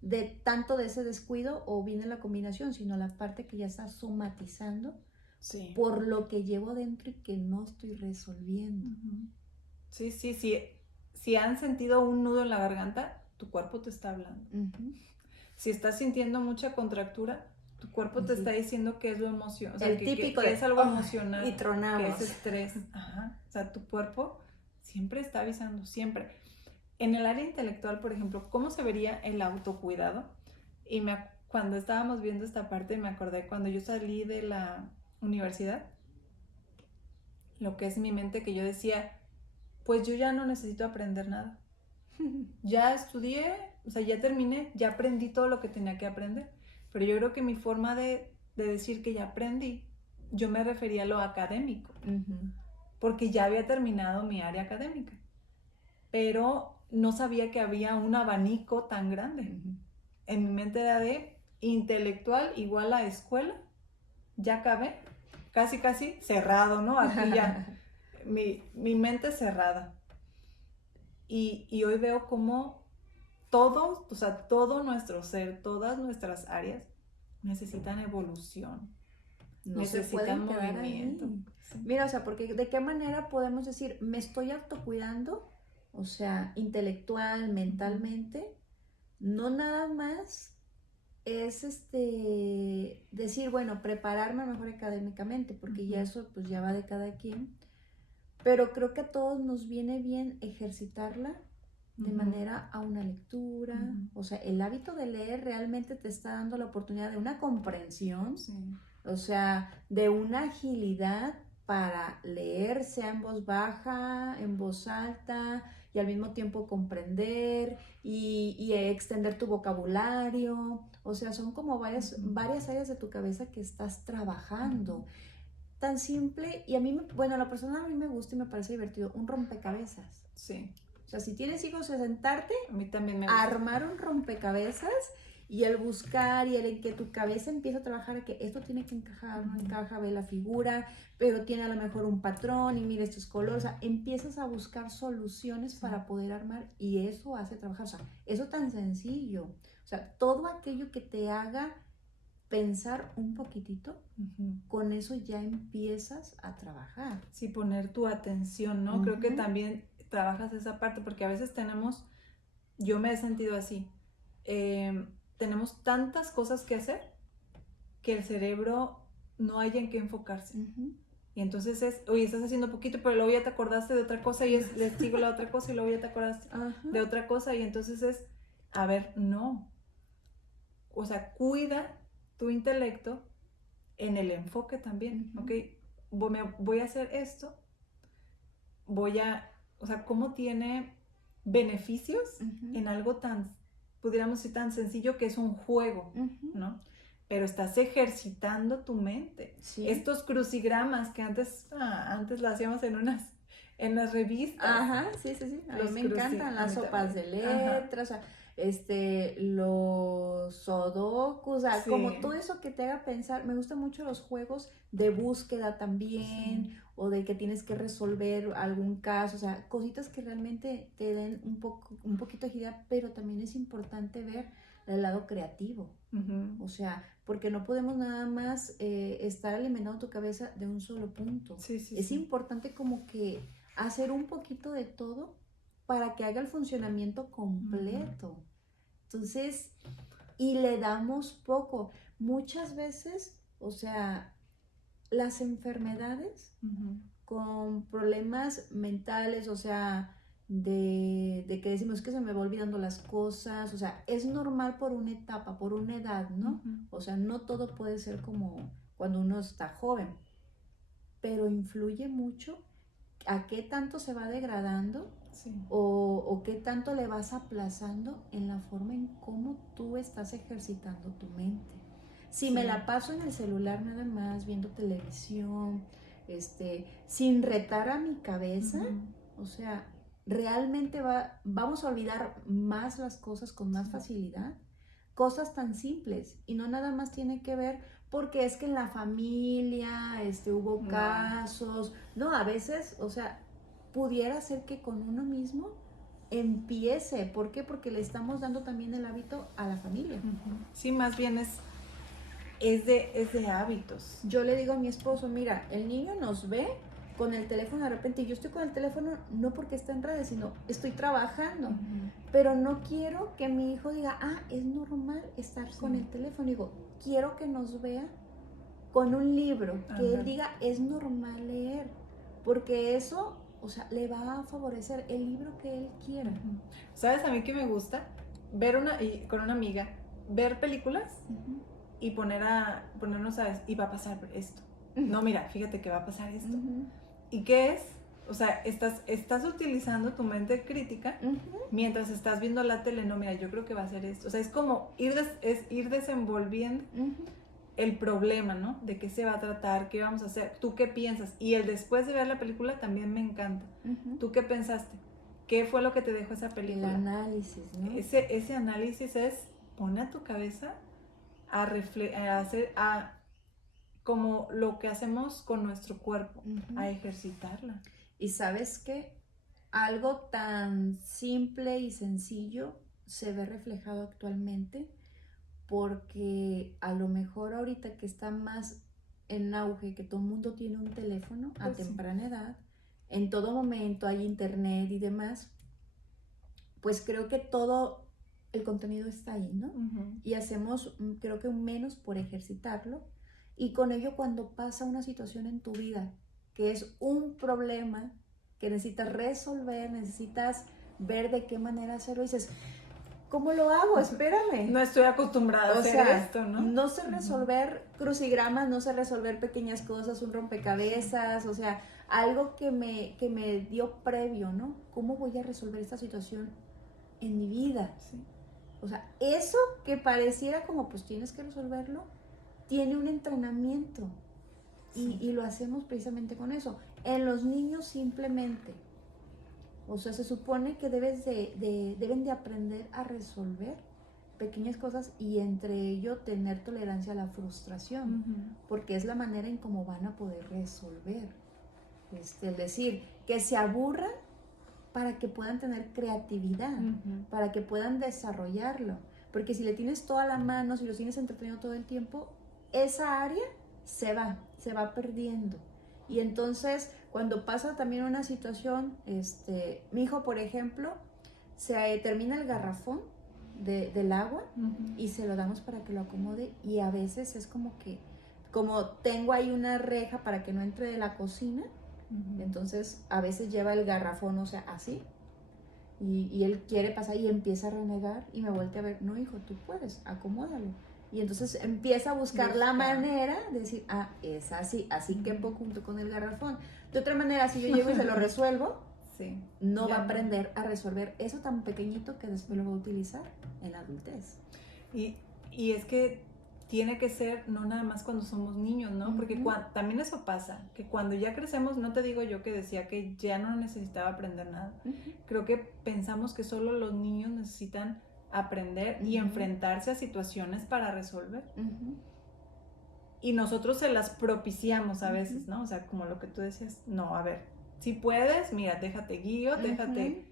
de tanto de ese descuido, o viene la combinación, sino la parte que ya está somatizando, sí, por lo que llevo dentro y que no estoy resolviendo. Sí, sí, sí. Si han sentido un nudo en la garganta, tu cuerpo te está hablando. Si estás sintiendo mucha contractura, tu cuerpo te está diciendo que es lo emoción, o sea, el típico que de, es algo emocional, y tronamos, que es estrés. Ajá. O sea, tu cuerpo siempre está avisando, siempre. En el área intelectual, por ejemplo, ¿cómo se vería el autocuidado? Y cuando estábamos viendo esta parte, me acordé cuando yo salí de la universidad, lo que es mi mente, que yo decía, pues yo ya no necesito aprender nada. Ya estudié, o sea, ya terminé, ya aprendí todo lo que tenía que aprender. Pero yo creo que mi forma de decir que ya aprendí, yo me refería a lo académico, porque ya había terminado mi área académica. Pero no sabía que había un abanico tan grande. En mi mente era de intelectual igual a escuela, ya acabé, casi cerrado, ¿no? Aquí ya, mi mente cerrada. Y hoy veo cómo todos, o sea, todo nuestro ser, todas nuestras áreas necesitan evolución, no necesitan se pueden movimiento. Sí. Mira, o sea, porque de qué manera podemos decir, me estoy autocuidando, o sea, intelectual, mentalmente, no nada más es decir, bueno, prepararme mejor académicamente, porque ya eso pues ya va de cada quien, pero creo que a todos nos viene bien ejercitarla de manera a una lectura, o sea, el hábito de leer realmente te está dando la oportunidad de una comprensión, o sea, de una agilidad para leer, sea en voz baja, en voz alta, y al mismo tiempo comprender y extender tu vocabulario, o sea, son como varias áreas de tu cabeza que estás trabajando. Tan simple, y a mí, bueno, a la persona a mí me gusta y me parece divertido, un rompecabezas. Sí. O sea, si tienes hijos, es sentarte, a mí también me gusta. Armar un rompecabezas y el buscar y el en que tu cabeza empieza a trabajar, que esto tiene que encajar, no encaja, ve la figura, pero tiene a lo mejor un patrón y mira estos colores, o sea, empiezas a buscar soluciones para poder armar y eso hace trabajar, o sea, eso tan sencillo, o sea, todo aquello que te haga pensar un poquitito, con eso ya empiezas a trabajar. Sí, poner tu atención, ¿no? Creo que también trabajas esa parte, porque a veces yo me he sentido así, tenemos tantas cosas que hacer que el cerebro no hay en qué enfocarse. Y entonces oye, estás haciendo poquito, pero luego ya te acordaste de otra cosa y le sigo la otra cosa y luego ya te acordaste de otra cosa y entonces a ver, no. O sea, cuida tu intelecto en el enfoque también, ¿ok? Voy a hacer esto, o sea, ¿cómo tiene beneficios en algo pudiéramos decir, tan sencillo que es un juego, ¿no? Pero estás ejercitando tu mente. Sí. Estos crucigramas que antes lo hacíamos en las revistas. Ajá, sí. A mí me encantan las sopas de letras, o sea, los sudokus, o sea, como todo eso que te haga pensar. Me gustan mucho los juegos de búsqueda también, o de que tienes que resolver algún caso, o sea, cositas que realmente te den un poquito de agilidad, pero también es importante ver el lado creativo. O sea, porque no podemos nada más estar alimentando tu cabeza de un solo punto. Es importante como que hacer un poquito de todo para que haga el funcionamiento completo. Entonces, y le damos poco, muchas veces, o sea, las enfermedades con problemas mentales, o sea, de que decimos que se me va olvidando las cosas, o sea, es normal por una etapa, por una edad, ¿no? O sea, no todo puede ser como cuando uno está joven, pero influye mucho a qué tanto se va degradando o qué tanto le vas aplazando en la forma en cómo tú estás ejercitando tu mente. Si me la paso en el celular nada más, viendo televisión, sin retar a mi cabeza, o sea, realmente vamos a olvidar más las cosas con más facilidad, cosas tan simples, y no nada más tiene que ver porque es que en la familia hubo casos, no, a veces, o sea, pudiera ser que con uno mismo empiece. ¿Por qué? Porque le estamos dando también el hábito a la familia. Sí, más bien es de hábitos. Yo le digo a mi esposo, mira, el niño nos ve con el teléfono de repente, y yo estoy con el teléfono no porque está en redes, sino estoy trabajando, pero no quiero que mi hijo diga, es normal estar con el teléfono. Digo, quiero que nos vea con un libro, que él diga, es normal leer, porque eso, o sea, le va a favorecer el libro que él quiera. ¿Sabes a mí que me gusta? Ver con una amiga, ver películas y ponernos a y va a pasar esto. No, mira, fíjate que va a pasar esto. ¿Y qué es? O sea, estás utilizando tu mente crítica mientras estás viendo la tele. No, mira, yo creo que va a ser esto. O sea, es como ir desenvolviendo el problema, ¿no? De qué se va a tratar, qué vamos a hacer, tú qué piensas. Y el después de ver la película también me encanta. ¿Tú qué pensaste? ¿Qué fue lo que te dejó esa película? El análisis, ¿no? Ese análisis es, pone a tu cabeza a hacer como lo que hacemos con nuestro cuerpo, a ejercitarla. Y ¿sabes qué? Algo tan simple y sencillo se ve reflejado actualmente, porque a lo mejor ahorita que está más en auge, que todo el mundo tiene un teléfono a temprana edad, en todo momento hay internet y demás, pues creo que todo el contenido está ahí, ¿no? Y hacemos, creo que un menos por ejercitarlo, y con ello cuando pasa una situación en tu vida que es un problema que necesitas resolver, necesitas ver de qué manera hacerlo, y dices, ¿cómo lo hago? Espérame. No estoy acostumbrada a hacer esto, ¿no? No sé resolver crucigramas, no sé resolver pequeñas cosas, un rompecabezas, o sea, algo que me dio previo, ¿no? ¿Cómo voy a resolver esta situación en mi vida? O sea, eso que pareciera como pues tienes que resolverlo, tiene un entrenamiento. Y lo hacemos precisamente con eso. En los niños simplemente, o sea, se supone que deben de aprender a resolver pequeñas cosas, y entre ello tener tolerancia a la frustración, porque es la manera en cómo van a poder resolver. Es decir, que se aburran para que puedan tener creatividad, para que puedan desarrollarlo, porque si le tienes toda la mano, si los tienes entretenido todo el tiempo, esa área se va perdiendo. Y entonces cuando pasa también una situación, mi hijo por ejemplo, se termina el garrafón del agua y se lo damos para que lo acomode, y a veces es como que, como tengo ahí una reja para que no entre de la cocina, entonces a veces lleva el garrafón, o sea, así, y él quiere pasar y empieza a renegar, y me voltea a ver, no hijo, tú puedes, acomódalo. Y entonces empieza a buscar la manera de decir, es así que junto con el garrafón. De otra manera, si yo llego y se lo resuelvo, no va a aprender a resolver eso tan pequeñito que después lo va a utilizar en la adultez. Y es que tiene que ser no nada más cuando somos niños, ¿no? Porque también eso pasa, que cuando ya crecemos, no te digo yo que decía que ya no necesitaba aprender nada. Creo que pensamos que solo los niños necesitan aprender y enfrentarse a situaciones para resolver. Y nosotros se las propiciamos a veces, ¿no? O sea, como lo que tú decías, no, a ver, si puedes, mira, déjate guío, déjate...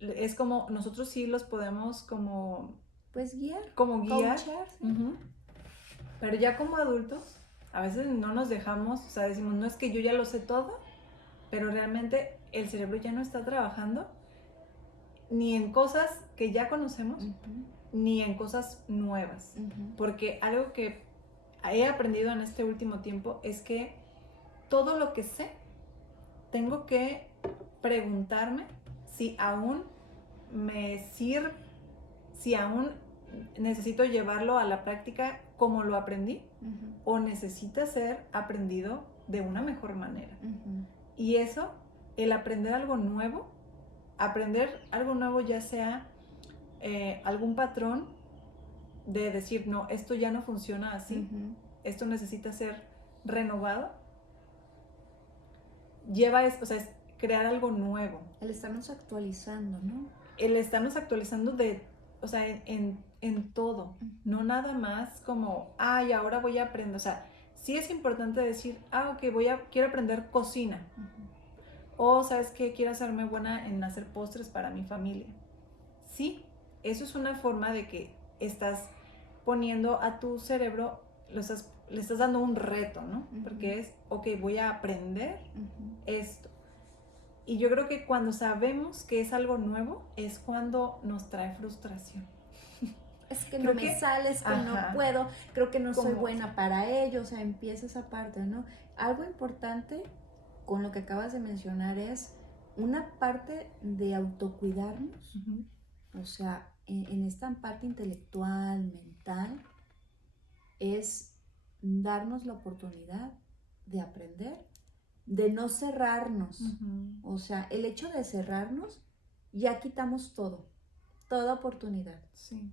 Es como, nosotros sí los podemos como... Pues guiar. Como guiar. Pero ya como adultos, a veces no nos dejamos, o sea, decimos, no es que yo ya lo sé todo, pero realmente el cerebro ya no está trabajando ni en cosas que ya conocemos, ni en cosas nuevas. Porque algo que he aprendido en este último tiempo es que todo lo que sé, tengo que preguntarme si aún me sirve, si aún necesito llevarlo a la práctica como lo aprendí, o necesita ser aprendido de una mejor manera. Y eso, el aprender algo nuevo ya sea algún patrón de decir, no, esto ya no funciona así, esto necesita ser renovado, o sea, es crear algo nuevo. El estarnos actualizando, ¿no? El estarnos actualizando o sea, en todo, no nada más como, ay, ahora voy a aprender, o sea, sí es importante decir, ok, quiero aprender cocina, o sabes qué, quiero hacerme buena en hacer postres para mi familia. Sí, eso es una forma de que estás poniendo a tu cerebro, le estás dando un reto, ¿no? Porque es, ok, voy a aprender esto. Y yo creo que cuando sabemos que es algo nuevo, es cuando nos trae frustración. Es que no me sale, es que no puedo, creo que no soy buena para ello, o sea, empieza esa parte, ¿no? Algo importante con lo que acabas de mencionar es una parte de autocuidarnos, o sea, en esta parte intelectual, mental, es darnos la oportunidad de aprender, de no cerrarnos. O sea, el hecho de cerrarnos, ya quitamos toda oportunidad. Sí.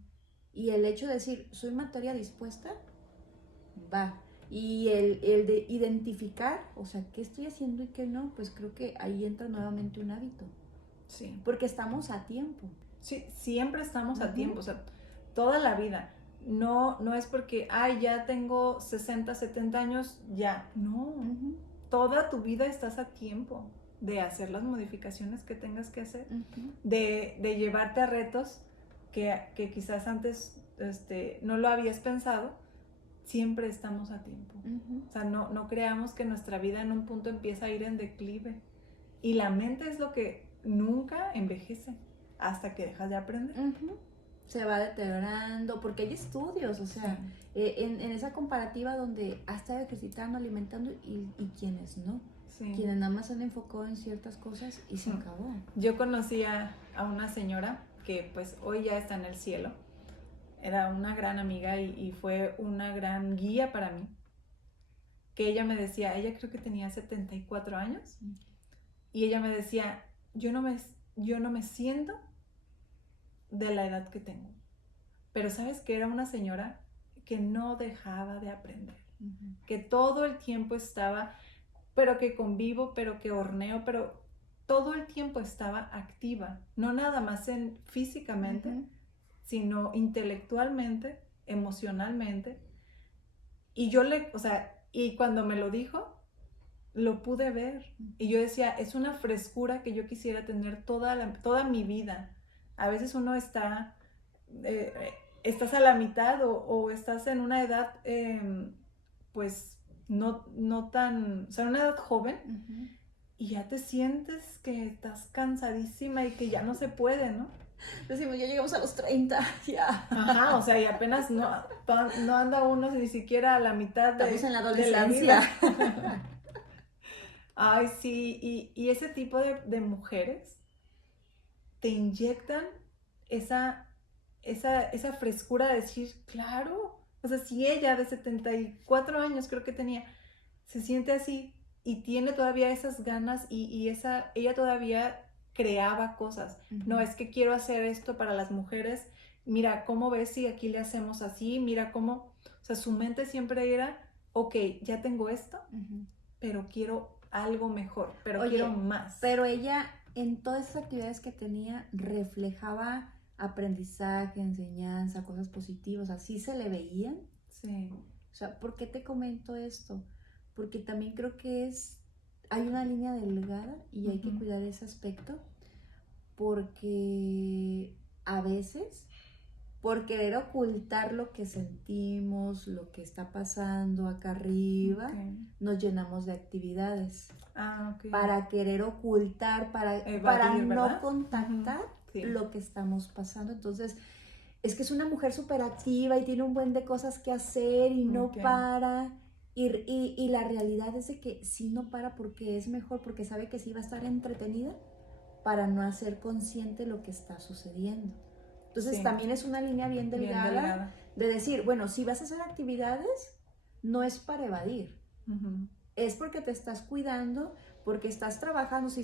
Y el hecho de decir, soy materia dispuesta, va. Y el de identificar, o sea, qué estoy haciendo y qué no, pues creo que ahí entra nuevamente un hábito. Sí. Porque estamos a tiempo. Sí, siempre estamos a tiempo, o sea, toda la vida. No es porque, ya tengo 60, 70 años, ya. No, toda tu vida estás a tiempo de hacer las modificaciones que tengas que hacer, de llevarte a retos que quizás antes no lo habías pensado. Siempre estamos a tiempo. O sea, no creamos que nuestra vida en un punto empieza a ir en declive. Y la mente es lo que nunca envejece hasta que dejas de aprender. Se va deteriorando, porque hay estudios, o sea, en esa comparativa donde ha estado ejercitando, alimentando y quienes no. Quienes nada más se han enfocado en ciertas cosas y se acabó. Yo conocí a una señora que pues hoy ya está en el cielo. Era una gran amiga y fue una gran guía para mí. Que ella me decía, ella creo que tenía 74 años. Y ella me decía, yo no me siento de la edad que tengo. Pero sabes que era una señora que no dejaba de aprender. Que todo el tiempo estaba, pero que convivo, pero que horneo, pero todo el tiempo estaba activa. No nada más físicamente, sino intelectualmente, emocionalmente. Y y cuando me lo dijo, lo pude ver. Y yo decía, es una frescura que yo quisiera tener toda mi vida. A veces uno estás a la mitad o estás en una edad, pues, no tan, o sea, una edad joven, y ya te sientes que estás cansadísima y que ya no se puede, ¿no? Decimos, ya llegamos a los 30, ya. Ajá, o sea, y apenas no anda uno ni siquiera a la mitad Estamos en la adolescencia. De la vida. Ay, sí, y ese tipo de mujeres te inyectan esa frescura de decir, claro, o sea, si ella de 74 años creo que tenía, se siente así y tiene todavía esas ganas y ella todavía creaba cosas. No, es que quiero hacer esto para las mujeres, mira, ¿cómo ves si aquí le hacemos así? Mira cómo, o sea, su mente siempre era, ok, ya tengo esto, pero quiero algo mejor, pero quiero más. Pero ella, en todas esas actividades que tenía, reflejaba aprendizaje, enseñanza, cosas positivas, así se le veían. Sí. O sea, ¿por qué te comento esto? Porque también creo que hay una línea delgada y hay que cuidar ese aspecto, porque a veces, por querer ocultar lo que sentimos, lo que está pasando acá arriba, nos llenamos de actividades. Para querer ocultar, para no contactar lo que estamos pasando. Entonces, es que es una mujer súper activa y tiene un buen de cosas que hacer y no para. Y la realidad es de que sí no para porque es mejor, porque sabe que sí va a estar entretenida para no hacer consciente lo que está sucediendo. Entonces también es una línea bien delgada de decir, bueno, si vas a hacer actividades, no es para evadir, es porque te estás cuidando, porque estás trabajando, si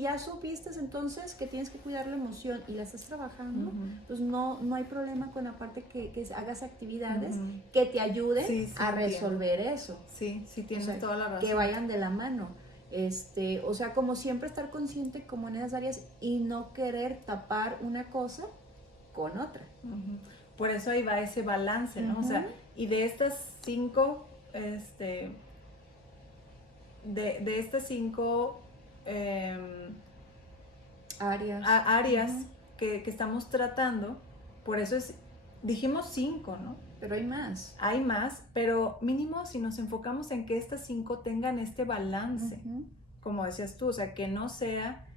ya supiste entonces que tienes que cuidar la emoción y la estás trabajando, pues no hay problema con la parte que hagas actividades que te ayuden a resolver eso. Sí, tienes toda la razón. Que vayan de la mano. O sea, como siempre estar consciente como en esas áreas y no querer tapar una cosa con otra. Por eso ahí va ese balance, ¿no? O sea, y de estas 5, de estas 5 áreas que estamos tratando, por eso dijimos 5, ¿no? Pero hay más. Hay más, pero mínimo si nos enfocamos en que estas 5 tengan este balance, como decías tú, o sea, que no sea,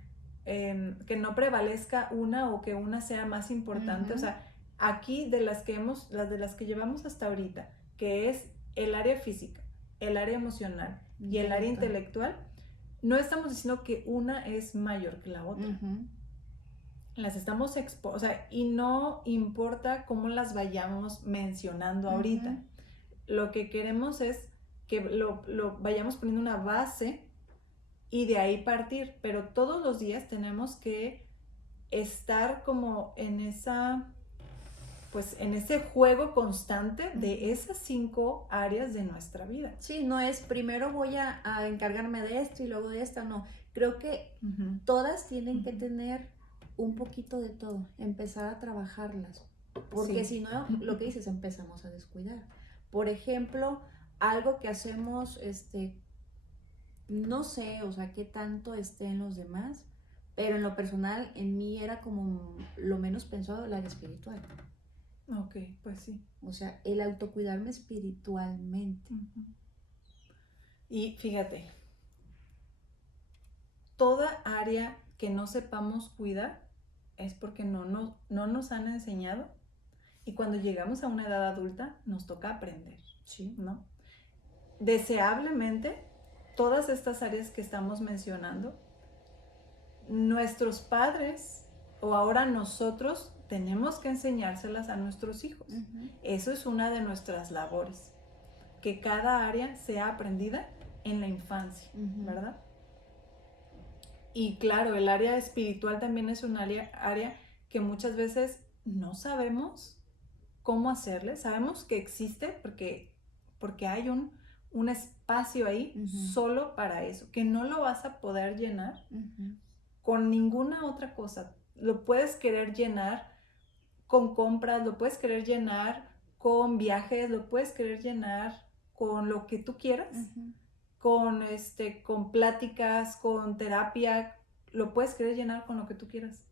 que no prevalezca una o que una sea más importante, o sea, aquí de las que llevamos hasta ahorita, que es el área física, el área emocional y el área intelectual, no estamos diciendo que una es mayor que la otra. Las estamos o sea, y no importa cómo las vayamos mencionando ahorita. Lo que queremos es que lo vayamos poniendo una base y de ahí partir, pero todos los días tenemos que estar como en en ese juego constante de esas 5 áreas de nuestra vida. Sí, no es primero voy a encargarme de esto y luego de esta, no. Creo que todas tienen que tener un poquito de todo, empezar a trabajarlas, porque si no, lo que dices, empezamos a descuidar. Por ejemplo, algo que hacemos, no sé, o sea, qué tanto esté en los demás, pero en lo personal, en mí era como lo menos pensado el área espiritual. Ok, pues sí. O sea, el autocuidarme espiritualmente. Y fíjate, toda área que no sepamos cuidar es porque no nos han enseñado, y cuando llegamos a una edad adulta nos toca aprender, ¿no? Deseablemente, todas estas áreas que estamos mencionando, nuestros padres o ahora nosotros tenemos que enseñárselas a nuestros hijos. Eso es una de nuestras labores, que cada área sea aprendida en la infancia, ¿verdad? Y claro, el área espiritual también es un área que muchas veces no sabemos cómo hacerle. Sabemos que existe porque hay un espacio ahí solo para eso, que no lo vas a poder llenar con ninguna otra cosa. Lo puedes querer llenar con compras, lo puedes querer llenar con viajes, lo puedes querer llenar con lo que tú quieras, con pláticas, con terapia, lo puedes querer llenar con lo que tú quieras,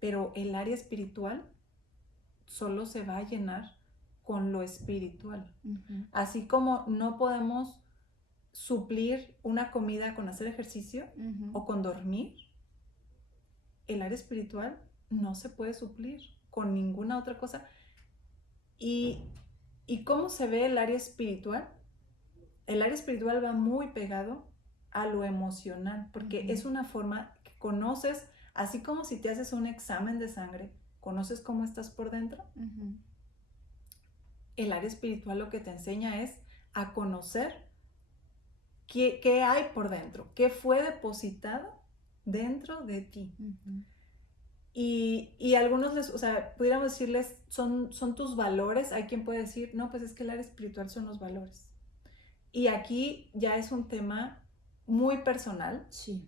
pero el área espiritual solo se va a llenar con lo espiritual. Así como no podemos suplir una comida con hacer ejercicio o con dormir, el área espiritual no se puede suplir con ninguna otra cosa. ¿Y cómo se ve el área espiritual? El área espiritual va muy pegado a lo emocional, porque es una forma que conoces, así como si te haces un examen de sangre, conoces cómo estás por dentro. El área espiritual lo que te enseña es a conocer qué hay por dentro, qué fue depositado dentro de ti. Y algunos o sea, pudiéramos decirles, son tus valores. Hay quien puede decir, no, pues es que el área espiritual son los valores. Y aquí ya es un tema muy personal. Sí.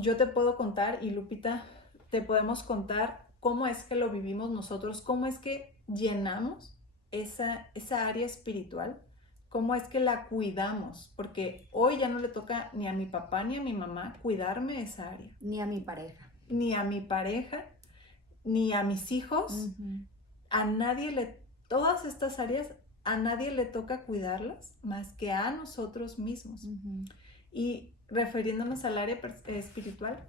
Yo te puedo contar, y Lupita, te podemos contar cómo es que lo vivimos nosotros, cómo es que llenamos esa área espiritual, cómo es que la cuidamos, porque hoy ya no le toca ni a mi papá ni a mi mamá cuidarme esa área. Ni a mi pareja. Ni a mi pareja, ni a mis hijos, a nadie todas estas áreas, a nadie le toca cuidarlas más que a nosotros mismos. Y refiriéndonos al área espiritual,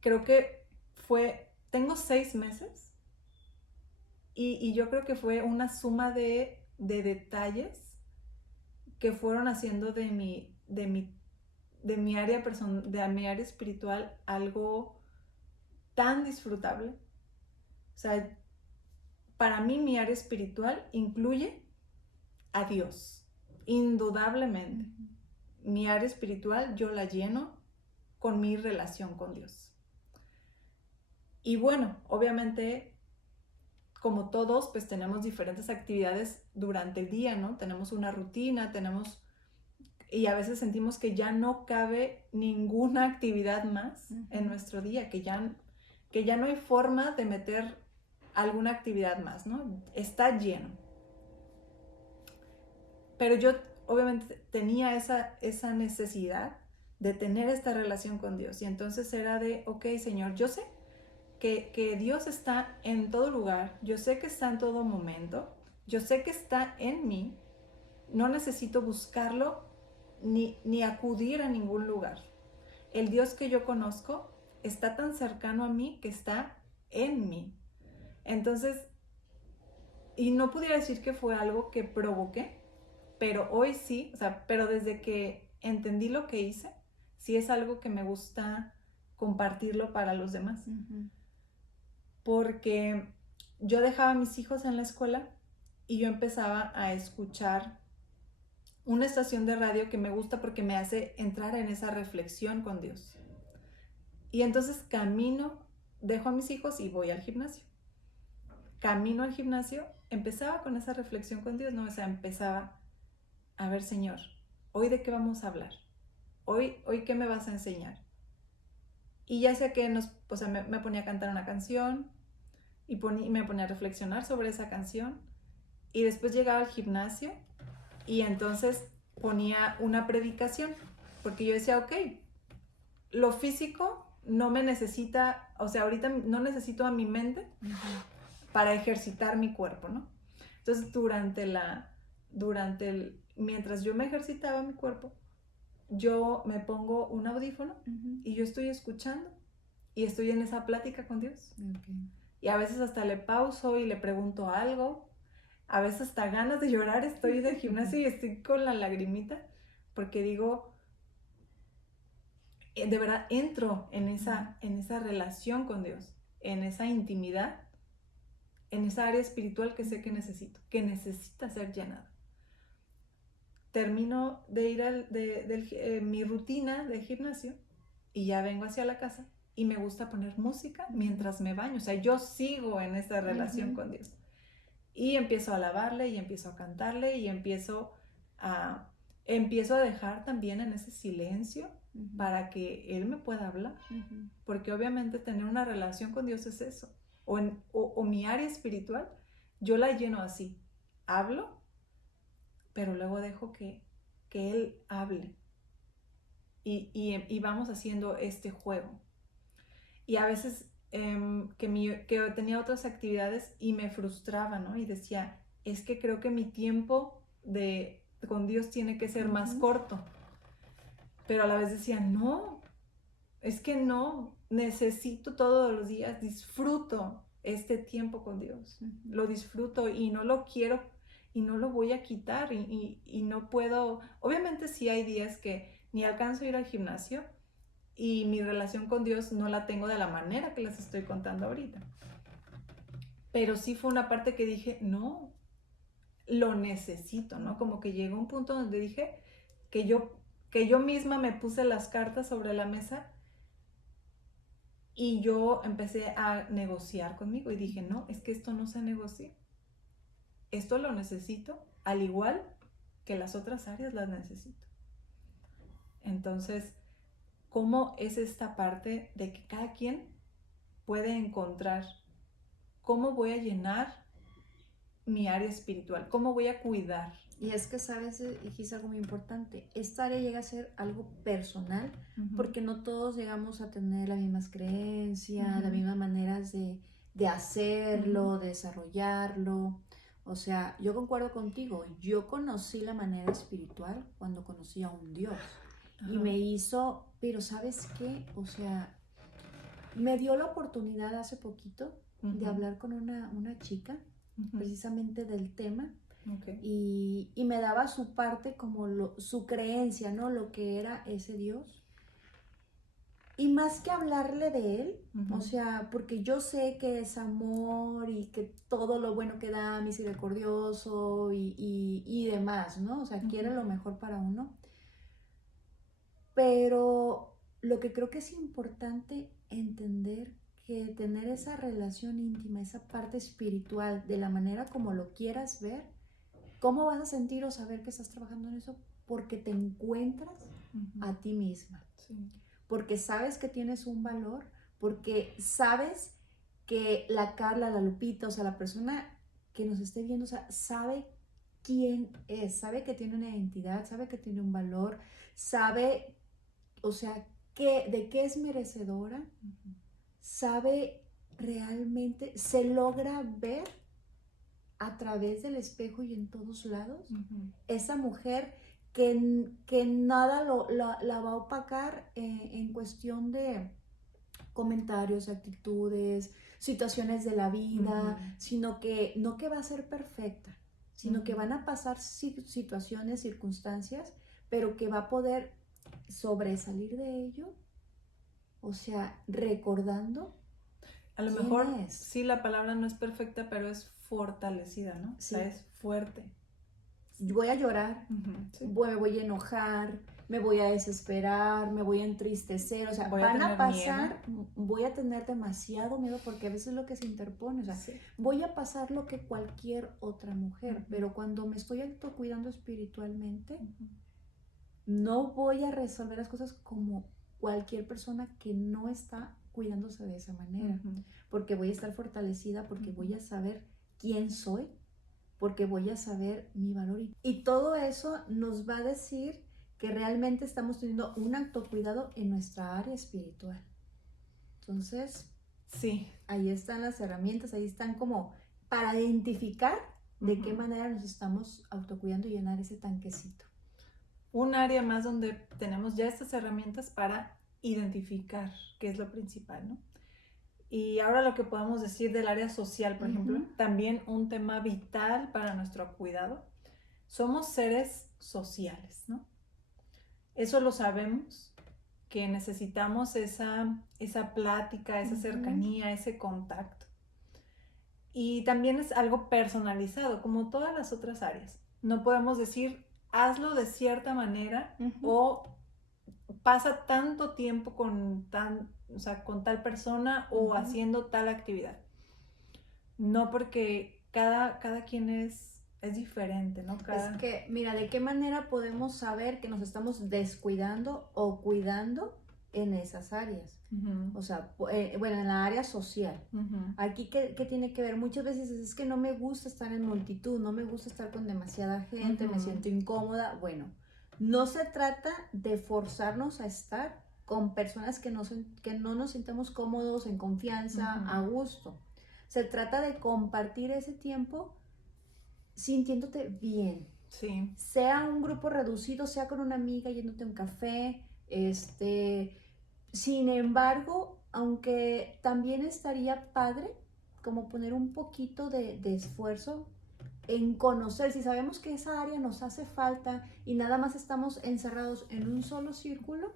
creo que tengo 6 meses y yo creo que fue una suma de detalles que fueron haciendo de mi área de mi área espiritual algo tan disfrutable. O sea, para mí mi área espiritual incluye a Dios, indudablemente. Mi área espiritual yo la lleno con mi relación con Dios. Y bueno, obviamente, como todos, pues tenemos diferentes actividades durante el día, ¿no? Tenemos una rutina, y a veces sentimos que ya no cabe ninguna actividad más en nuestro día, que ya no hay forma de meter alguna actividad más, ¿no? Está lleno. Pero yo obviamente tenía esa necesidad de tener esta relación con Dios. Y entonces era de, ok, Señor, yo sé que Dios está en todo lugar, yo sé que está en todo momento, yo sé que está en mí, no necesito buscarlo ni acudir a ningún lugar. El Dios que yo conozco está tan cercano a mí que está en mí. Entonces, y no pudiera decir que fue algo que provoqué, pero hoy sí, o sea, pero desde que entendí lo que hice, sí es algo que me gusta compartirlo para los demás. Porque yo dejaba a mis hijos en la escuela y yo empezaba a escuchar una estación de radio que me gusta porque me hace entrar en esa reflexión con Dios. Y entonces dejo a mis hijos y voy al gimnasio. Camino al gimnasio, empezaba con esa reflexión con Dios, ¿no? O sea, empezaba, a ver, Señor, ¿hoy de qué vamos a hablar? ¿Hoy qué me vas a enseñar? Y ya sé que me ponía a cantar una canción y me ponía a reflexionar sobre esa canción. Y después llegaba al gimnasio y entonces ponía una predicación, porque yo decía, ok, lo físico no me necesita, o sea, ahorita no necesito a mi mente para ejercitar mi cuerpo, ¿no? Entonces, mientras yo me ejercitaba mi cuerpo, yo me pongo un audífono y yo estoy escuchando y estoy en esa plática con Dios. Y a veces hasta le pauso y le pregunto algo. A veces hasta ganas de llorar estoy del gimnasio y estoy con la lagrimita porque digo, de verdad entro en esa relación con Dios, en esa intimidad, en esa área espiritual que sé que necesito, que necesita ser llenada. Termino de ir mi rutina de gimnasio y ya vengo hacia la casa y me gusta poner música mientras me baño. O sea, yo sigo en esa relación con Dios. Y empiezo a alabarle y empiezo a cantarle y empiezo a dejar también en ese silencio para que Él me pueda hablar. Porque obviamente tener una relación con Dios es eso. O mi área espiritual, yo la lleno así. Hablo, pero luego dejo que Él hable. Y vamos haciendo este juego. Y a veces que tenía otras actividades y me frustraba, ¿no? Y decía, es que creo que mi tiempo con Dios tiene que ser más corto. Pero a la vez decía, no, es que no, necesito todos los días, disfruto este tiempo con Dios. Lo disfruto y no lo quiero y no lo voy a quitar y no puedo. Obviamente sí hay días que ni alcanzo a ir al gimnasio y mi relación con Dios no la tengo de la manera que les estoy contando ahorita. Pero sí fue una parte que dije, no, lo necesito, ¿no? Como que llegó un punto donde dije que yo misma me puse las cartas sobre la mesa y yo empecé a negociar conmigo y dije, no, es que esto no se negocia. Esto lo necesito, al igual que las otras áreas las necesito. Entonces, ¿cómo es esta parte de que cada quien puede encontrar cómo voy a llenar mi área espiritual? ¿Cómo voy a cuidar? Y es que, ¿sabes? Dijiste algo muy importante. Esta área llega a ser algo personal porque no todos llegamos a tener las mismas creencias, las mismas maneras de hacerlo, de desarrollarlo. O sea, yo concuerdo contigo. Yo conocí la manera espiritual cuando conocí a un Dios. Y me hizo, pero ¿sabes qué? O sea, me dio la oportunidad hace poquito de hablar con una chica, precisamente del tema, y me daba su parte como su creencia, ¿no? Lo que era ese Dios. Y más que hablarle de él, o sea, porque yo sé que es amor y que todo lo bueno que da, misericordioso y demás, ¿no? O sea, quiere lo mejor para uno. Pero lo que creo que es importante entender que tener esa relación íntima, esa parte espiritual, de la manera como lo quieras ver, ¿cómo vas a sentir o saber que estás trabajando en eso? Porque te encuentras a ti misma. Sí. Porque sabes que tienes un valor, porque sabes que la Carla, la Lupita, o sea, la persona que nos esté viendo, o sea, sabe quién es, sabe que tiene una identidad, sabe que tiene un valor, sabe, o sea, de qué es merecedora, sabe realmente, se logra ver a través del espejo y en todos lados, esa mujer que nada la va a opacar en cuestión de comentarios, actitudes, situaciones de la vida, sino que no que va a ser perfecta, sino que van a pasar situaciones, circunstancias, pero que va a poder sobresalir de ello, o sea, recordando. A lo mejor sí, la palabra no es perfecta, pero es fortalecida, ¿no? Sí. O sea, es fuerte. Voy a llorar, sí. me voy a enojar, me voy a desesperar, me voy a entristecer, o sea, van a pasar, voy a tener demasiado miedo porque a veces es lo que se interpone, o sea, sí. Voy a pasar lo que cualquier otra mujer, pero cuando me estoy autocuidando espiritualmente, no voy a resolver las cosas como cualquier persona que no está cuidándose de esa manera, porque voy a estar fortalecida, porque voy a saber quién soy, porque voy a saber mi valor. Y todo eso nos va a decir que realmente estamos teniendo un autocuidado en nuestra área espiritual. Entonces, sí, ahí están las herramientas, ahí están como para identificar de qué manera nos estamos autocuidando y llenar ese tanquecito. Un área más donde tenemos ya estas herramientas para identificar qué es lo principal, ¿no? Y ahora lo que podemos decir del área social, por ejemplo, también un tema vital para nuestro cuidado. Somos seres sociales, ¿no? Eso lo sabemos, que necesitamos esa plática, esa cercanía, ese contacto. Y también es algo personalizado, como todas las otras áreas. No podemos decir, hazlo de cierta manera o pasa tanto tiempo con tal persona o haciendo tal actividad. No, porque cada quien es diferente, ¿no? Es que, mira, ¿de qué manera podemos saber que nos estamos descuidando o cuidando en esas áreas? O sea, bueno, en la área social. Aquí, ¿qué tiene que ver? Muchas veces es que no me gusta estar en multitud, no me gusta estar con demasiada gente, me siento incómoda. Bueno, no se trata de forzarnos a estar con personas que no nos sintamos cómodos, en confianza, a gusto. Se trata de compartir ese tiempo sintiéndote bien. Sí. Sea un grupo reducido, sea con una amiga yéndote a un café, sin embargo, aunque también estaría padre como poner un poquito de esfuerzo en conocer, si sabemos que esa área nos hace falta y nada más estamos encerrados en un solo círculo,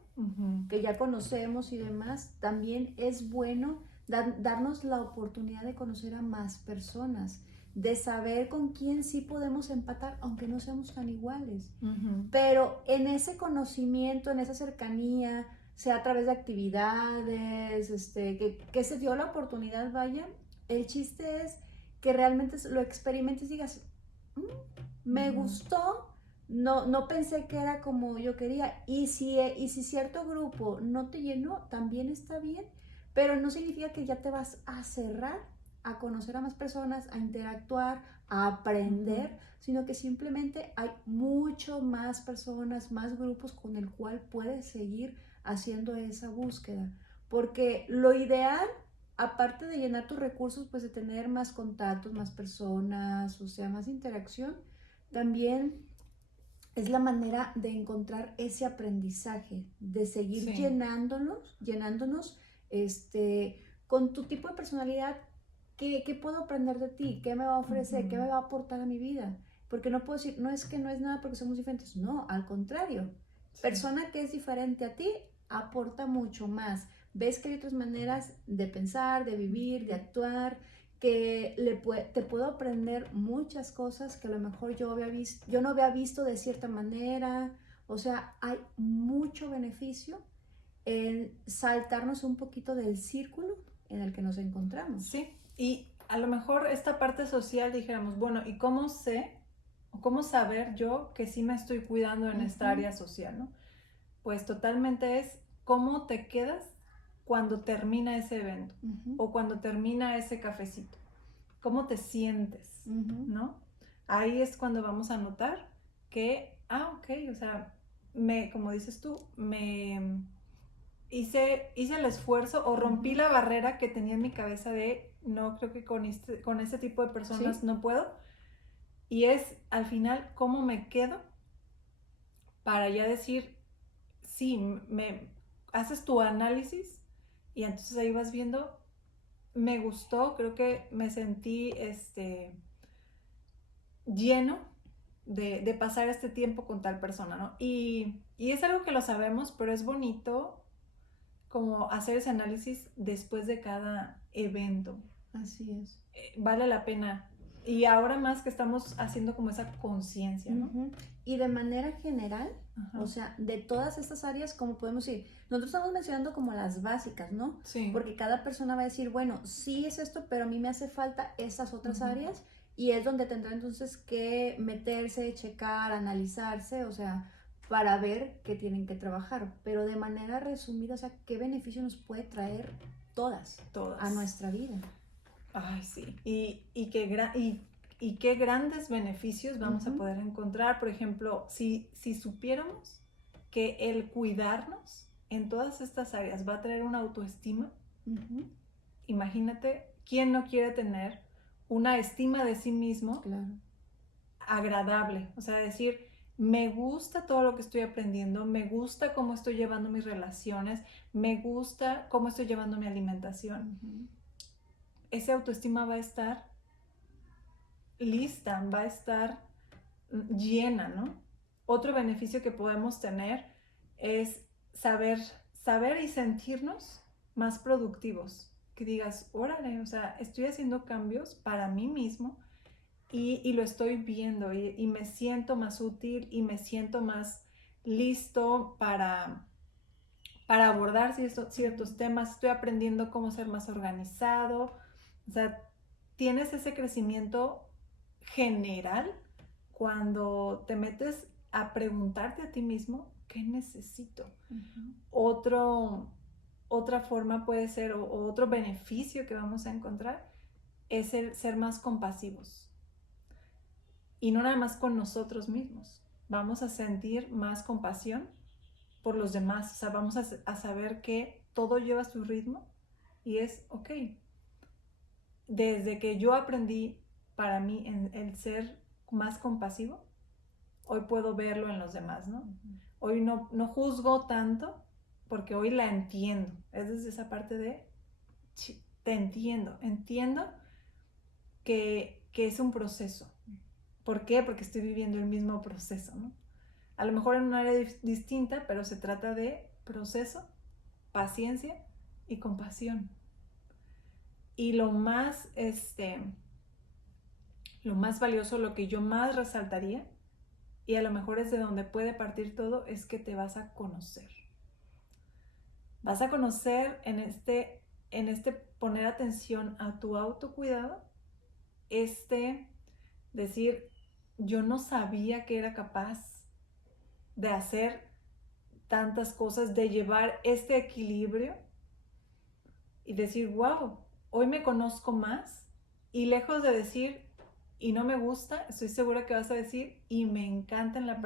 que ya conocemos y demás, también es bueno darnos la oportunidad de conocer a más personas, de saber con quién sí podemos empatar, aunque no seamos tan iguales. Pero en ese conocimiento, en esa cercanía, sea a través de actividades, que se dio la oportunidad, vaya, el chiste es que realmente lo experimentes y digas, me gustó, no pensé que era como yo quería, y si cierto grupo no te llenó, también está bien, pero no significa que ya te vas a cerrar a conocer a más personas, a interactuar, a aprender, sino que simplemente hay mucho más personas, más grupos con el cual puedes seguir haciendo esa búsqueda, porque lo ideal, aparte de llenar tus recursos, pues de tener más contactos, más personas, o sea, más interacción, también es la manera de encontrar ese aprendizaje, de seguir llenándonos Con tu tipo de personalidad, ¿qué puedo aprender de ti? ¿Qué me va a ofrecer? ¿Qué me va a aportar a mi vida? Porque no puedo decir, no es que no es nada porque somos diferentes. No, al contrario. Sí. Persona que es diferente a ti aporta mucho más. Ves que hay otras maneras de pensar, de vivir, de actuar, que te puedo aprender muchas cosas que a lo mejor yo no había visto de cierta manera. O sea, hay mucho beneficio en saltarnos un poquito del círculo en el que nos encontramos. Sí, y a lo mejor esta parte social dijéramos, bueno, ¿y cómo sé o cómo saber yo que sí me estoy cuidando en esta área social, ¿no? Pues totalmente es cómo te quedas cuando termina ese evento o cuando termina ese cafecito. ¿Cómo te sientes, no? Ahí es cuando vamos a notar que, ok, o sea, como dices tú, hice el esfuerzo o rompí la barrera que tenía en mi cabeza de no, creo que con este tipo de personas no puedo. Y es al final cómo me quedo para ya decir, sí, haces tu análisis y entonces ahí vas viendo, me gustó, creo que me sentí lleno de pasar este tiempo con tal persona, ¿no? Y es algo que lo sabemos, pero es bonito como hacer ese análisis después de cada evento. Así es. Vale la pena. Y ahora más que estamos haciendo como esa conciencia, ¿no? Y de manera general, o sea, de todas estas áreas, ¿cómo podemos ir? Nosotros estamos mencionando como las básicas, ¿no? Sí. Porque cada persona va a decir, bueno, sí es esto, pero a mí me hace falta estas otras áreas, y es donde tendrá entonces que meterse, checar, analizarse, o sea, para ver qué tienen que trabajar. Pero de manera resumida, o sea, ¿qué beneficio nos puede traer todas. A nuestra vida? Ay, sí. Y qué grandes beneficios vamos a poder encontrar. Por ejemplo, si supiéramos que el cuidarnos en todas estas áreas va a traer una autoestima, imagínate, ¿quién no quiere tener una estima de sí mismo agradable? O sea, decir, me gusta todo lo que estoy aprendiendo, me gusta cómo estoy llevando mis relaciones, me gusta cómo estoy llevando mi alimentación. Esa autoestima va a estar lista, va a estar llena, ¿no? Otro beneficio que podemos tener es saber y sentirnos más productivos. Que digas, órale, o sea, estoy haciendo cambios para mí mismo y lo estoy viendo y me siento más útil y me siento más listo para abordar ciertos temas. Estoy aprendiendo cómo ser más organizado. O sea, tienes ese crecimiento general cuando te metes a preguntarte a ti mismo, ¿qué necesito? Otra forma puede ser, o otro beneficio que vamos a encontrar, es el ser más compasivos. Y no nada más con nosotros mismos. Vamos a sentir más compasión por los demás. O sea, vamos a saber que todo lleva su ritmo y es ok. Desde que yo aprendí para mí en el ser más compasivo, hoy puedo verlo en los demás, ¿no? Hoy no juzgo tanto porque hoy la entiendo. Es desde esa parte de, te entiendo que es un proceso. ¿Por qué? Porque estoy viviendo el mismo proceso, ¿no? A lo mejor en un área distinta, pero se trata de proceso, paciencia y compasión. Y lo más valioso, lo que yo más resaltaría, y a lo mejor es de donde puede partir todo, es que te vas a conocer. Vas a conocer en este poner atención a tu autocuidado, decir, yo no sabía que era capaz de hacer tantas cosas, de llevar este equilibrio y decir, wow, hoy me conozco más, y lejos de decir, y no me gusta, estoy segura que vas a decir, y me encanta la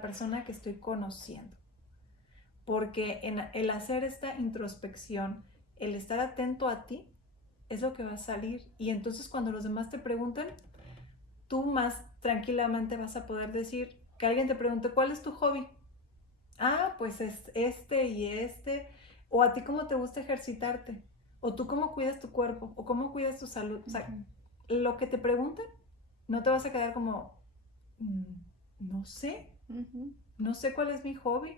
persona que estoy conociendo. Porque el hacer esta introspección, el estar atento a ti, es lo que va a salir. Y entonces cuando los demás te pregunten, tú más tranquilamente vas a poder decir, que alguien te pregunte, ¿cuál es tu hobby? Ah, pues es este y este. O a ti cómo te gusta ejercitarte, o tú cómo cuidas tu cuerpo, o cómo cuidas tu salud. O sea, lo que te pregunten, no te vas a quedar como, no sé, no sé cuál es mi hobby,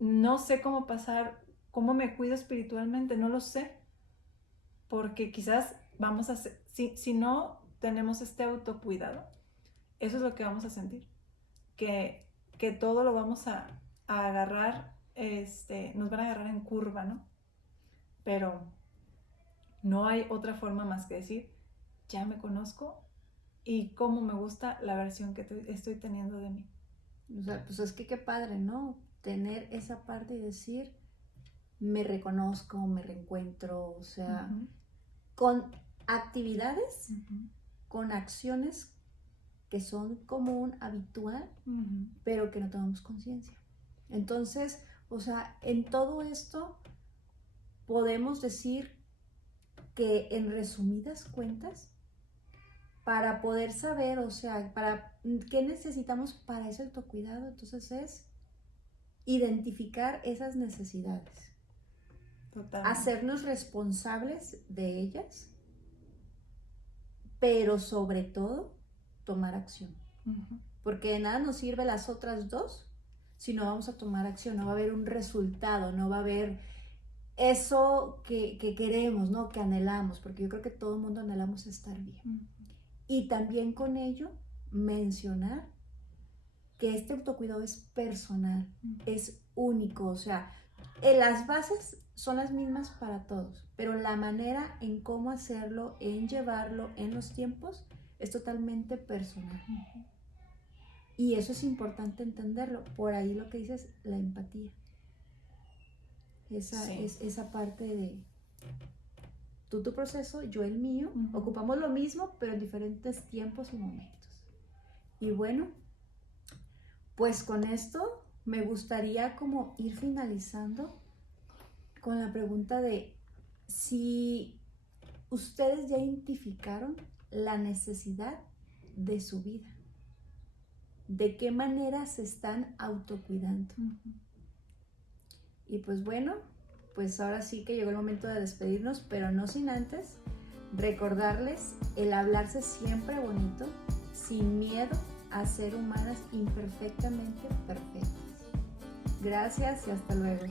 no sé cómo pasar, cómo me cuido espiritualmente, no lo sé. Porque quizás vamos a hacer, si no tenemos este autocuidado, eso es lo que vamos a sentir. Que todo lo vamos a agarrar, nos van a agarrar en curva, ¿no? Pero no hay otra forma más que decir, ya me conozco y cómo me gusta la versión que estoy teniendo de mí. O sea, pues es que qué padre, ¿no? Tener esa parte y decir, me reconozco, me reencuentro, o sea, con actividades, con acciones que son común, habitual, pero que no tomamos conciencia. Entonces, o sea, en todo esto podemos decir que en resumidas cuentas, para poder saber, o sea, para qué necesitamos para ese autocuidado, entonces es identificar esas necesidades. Totalmente. Hacernos responsables de ellas, pero sobre todo tomar acción. Porque de nada nos sirve las otras dos si no vamos a tomar acción, no va a haber un resultado, no va a haber eso que queremos, ¿no? Que anhelamos, porque yo creo que todo el mundo anhelamos estar bien. Y también con ello mencionar que este autocuidado es personal, es único, o sea, las bases son las mismas para todos, pero la manera en cómo hacerlo, en llevarlo, en los tiempos, es totalmente personal. Y eso es importante entenderlo. Por ahí lo que dices, la empatía. Esa es esa parte de tú tu proceso, yo el mío. Ocupamos lo mismo, pero en diferentes tiempos y momentos. Y bueno, pues con esto me gustaría como ir finalizando con la pregunta de si ustedes ya identificaron la necesidad de su vida. ¿De qué manera se están autocuidando? Y pues bueno, pues ahora sí que llegó el momento de despedirnos, pero no sin antes recordarles el hablarse siempre bonito, sin miedo a ser humanas imperfectamente perfectas. Gracias y hasta luego.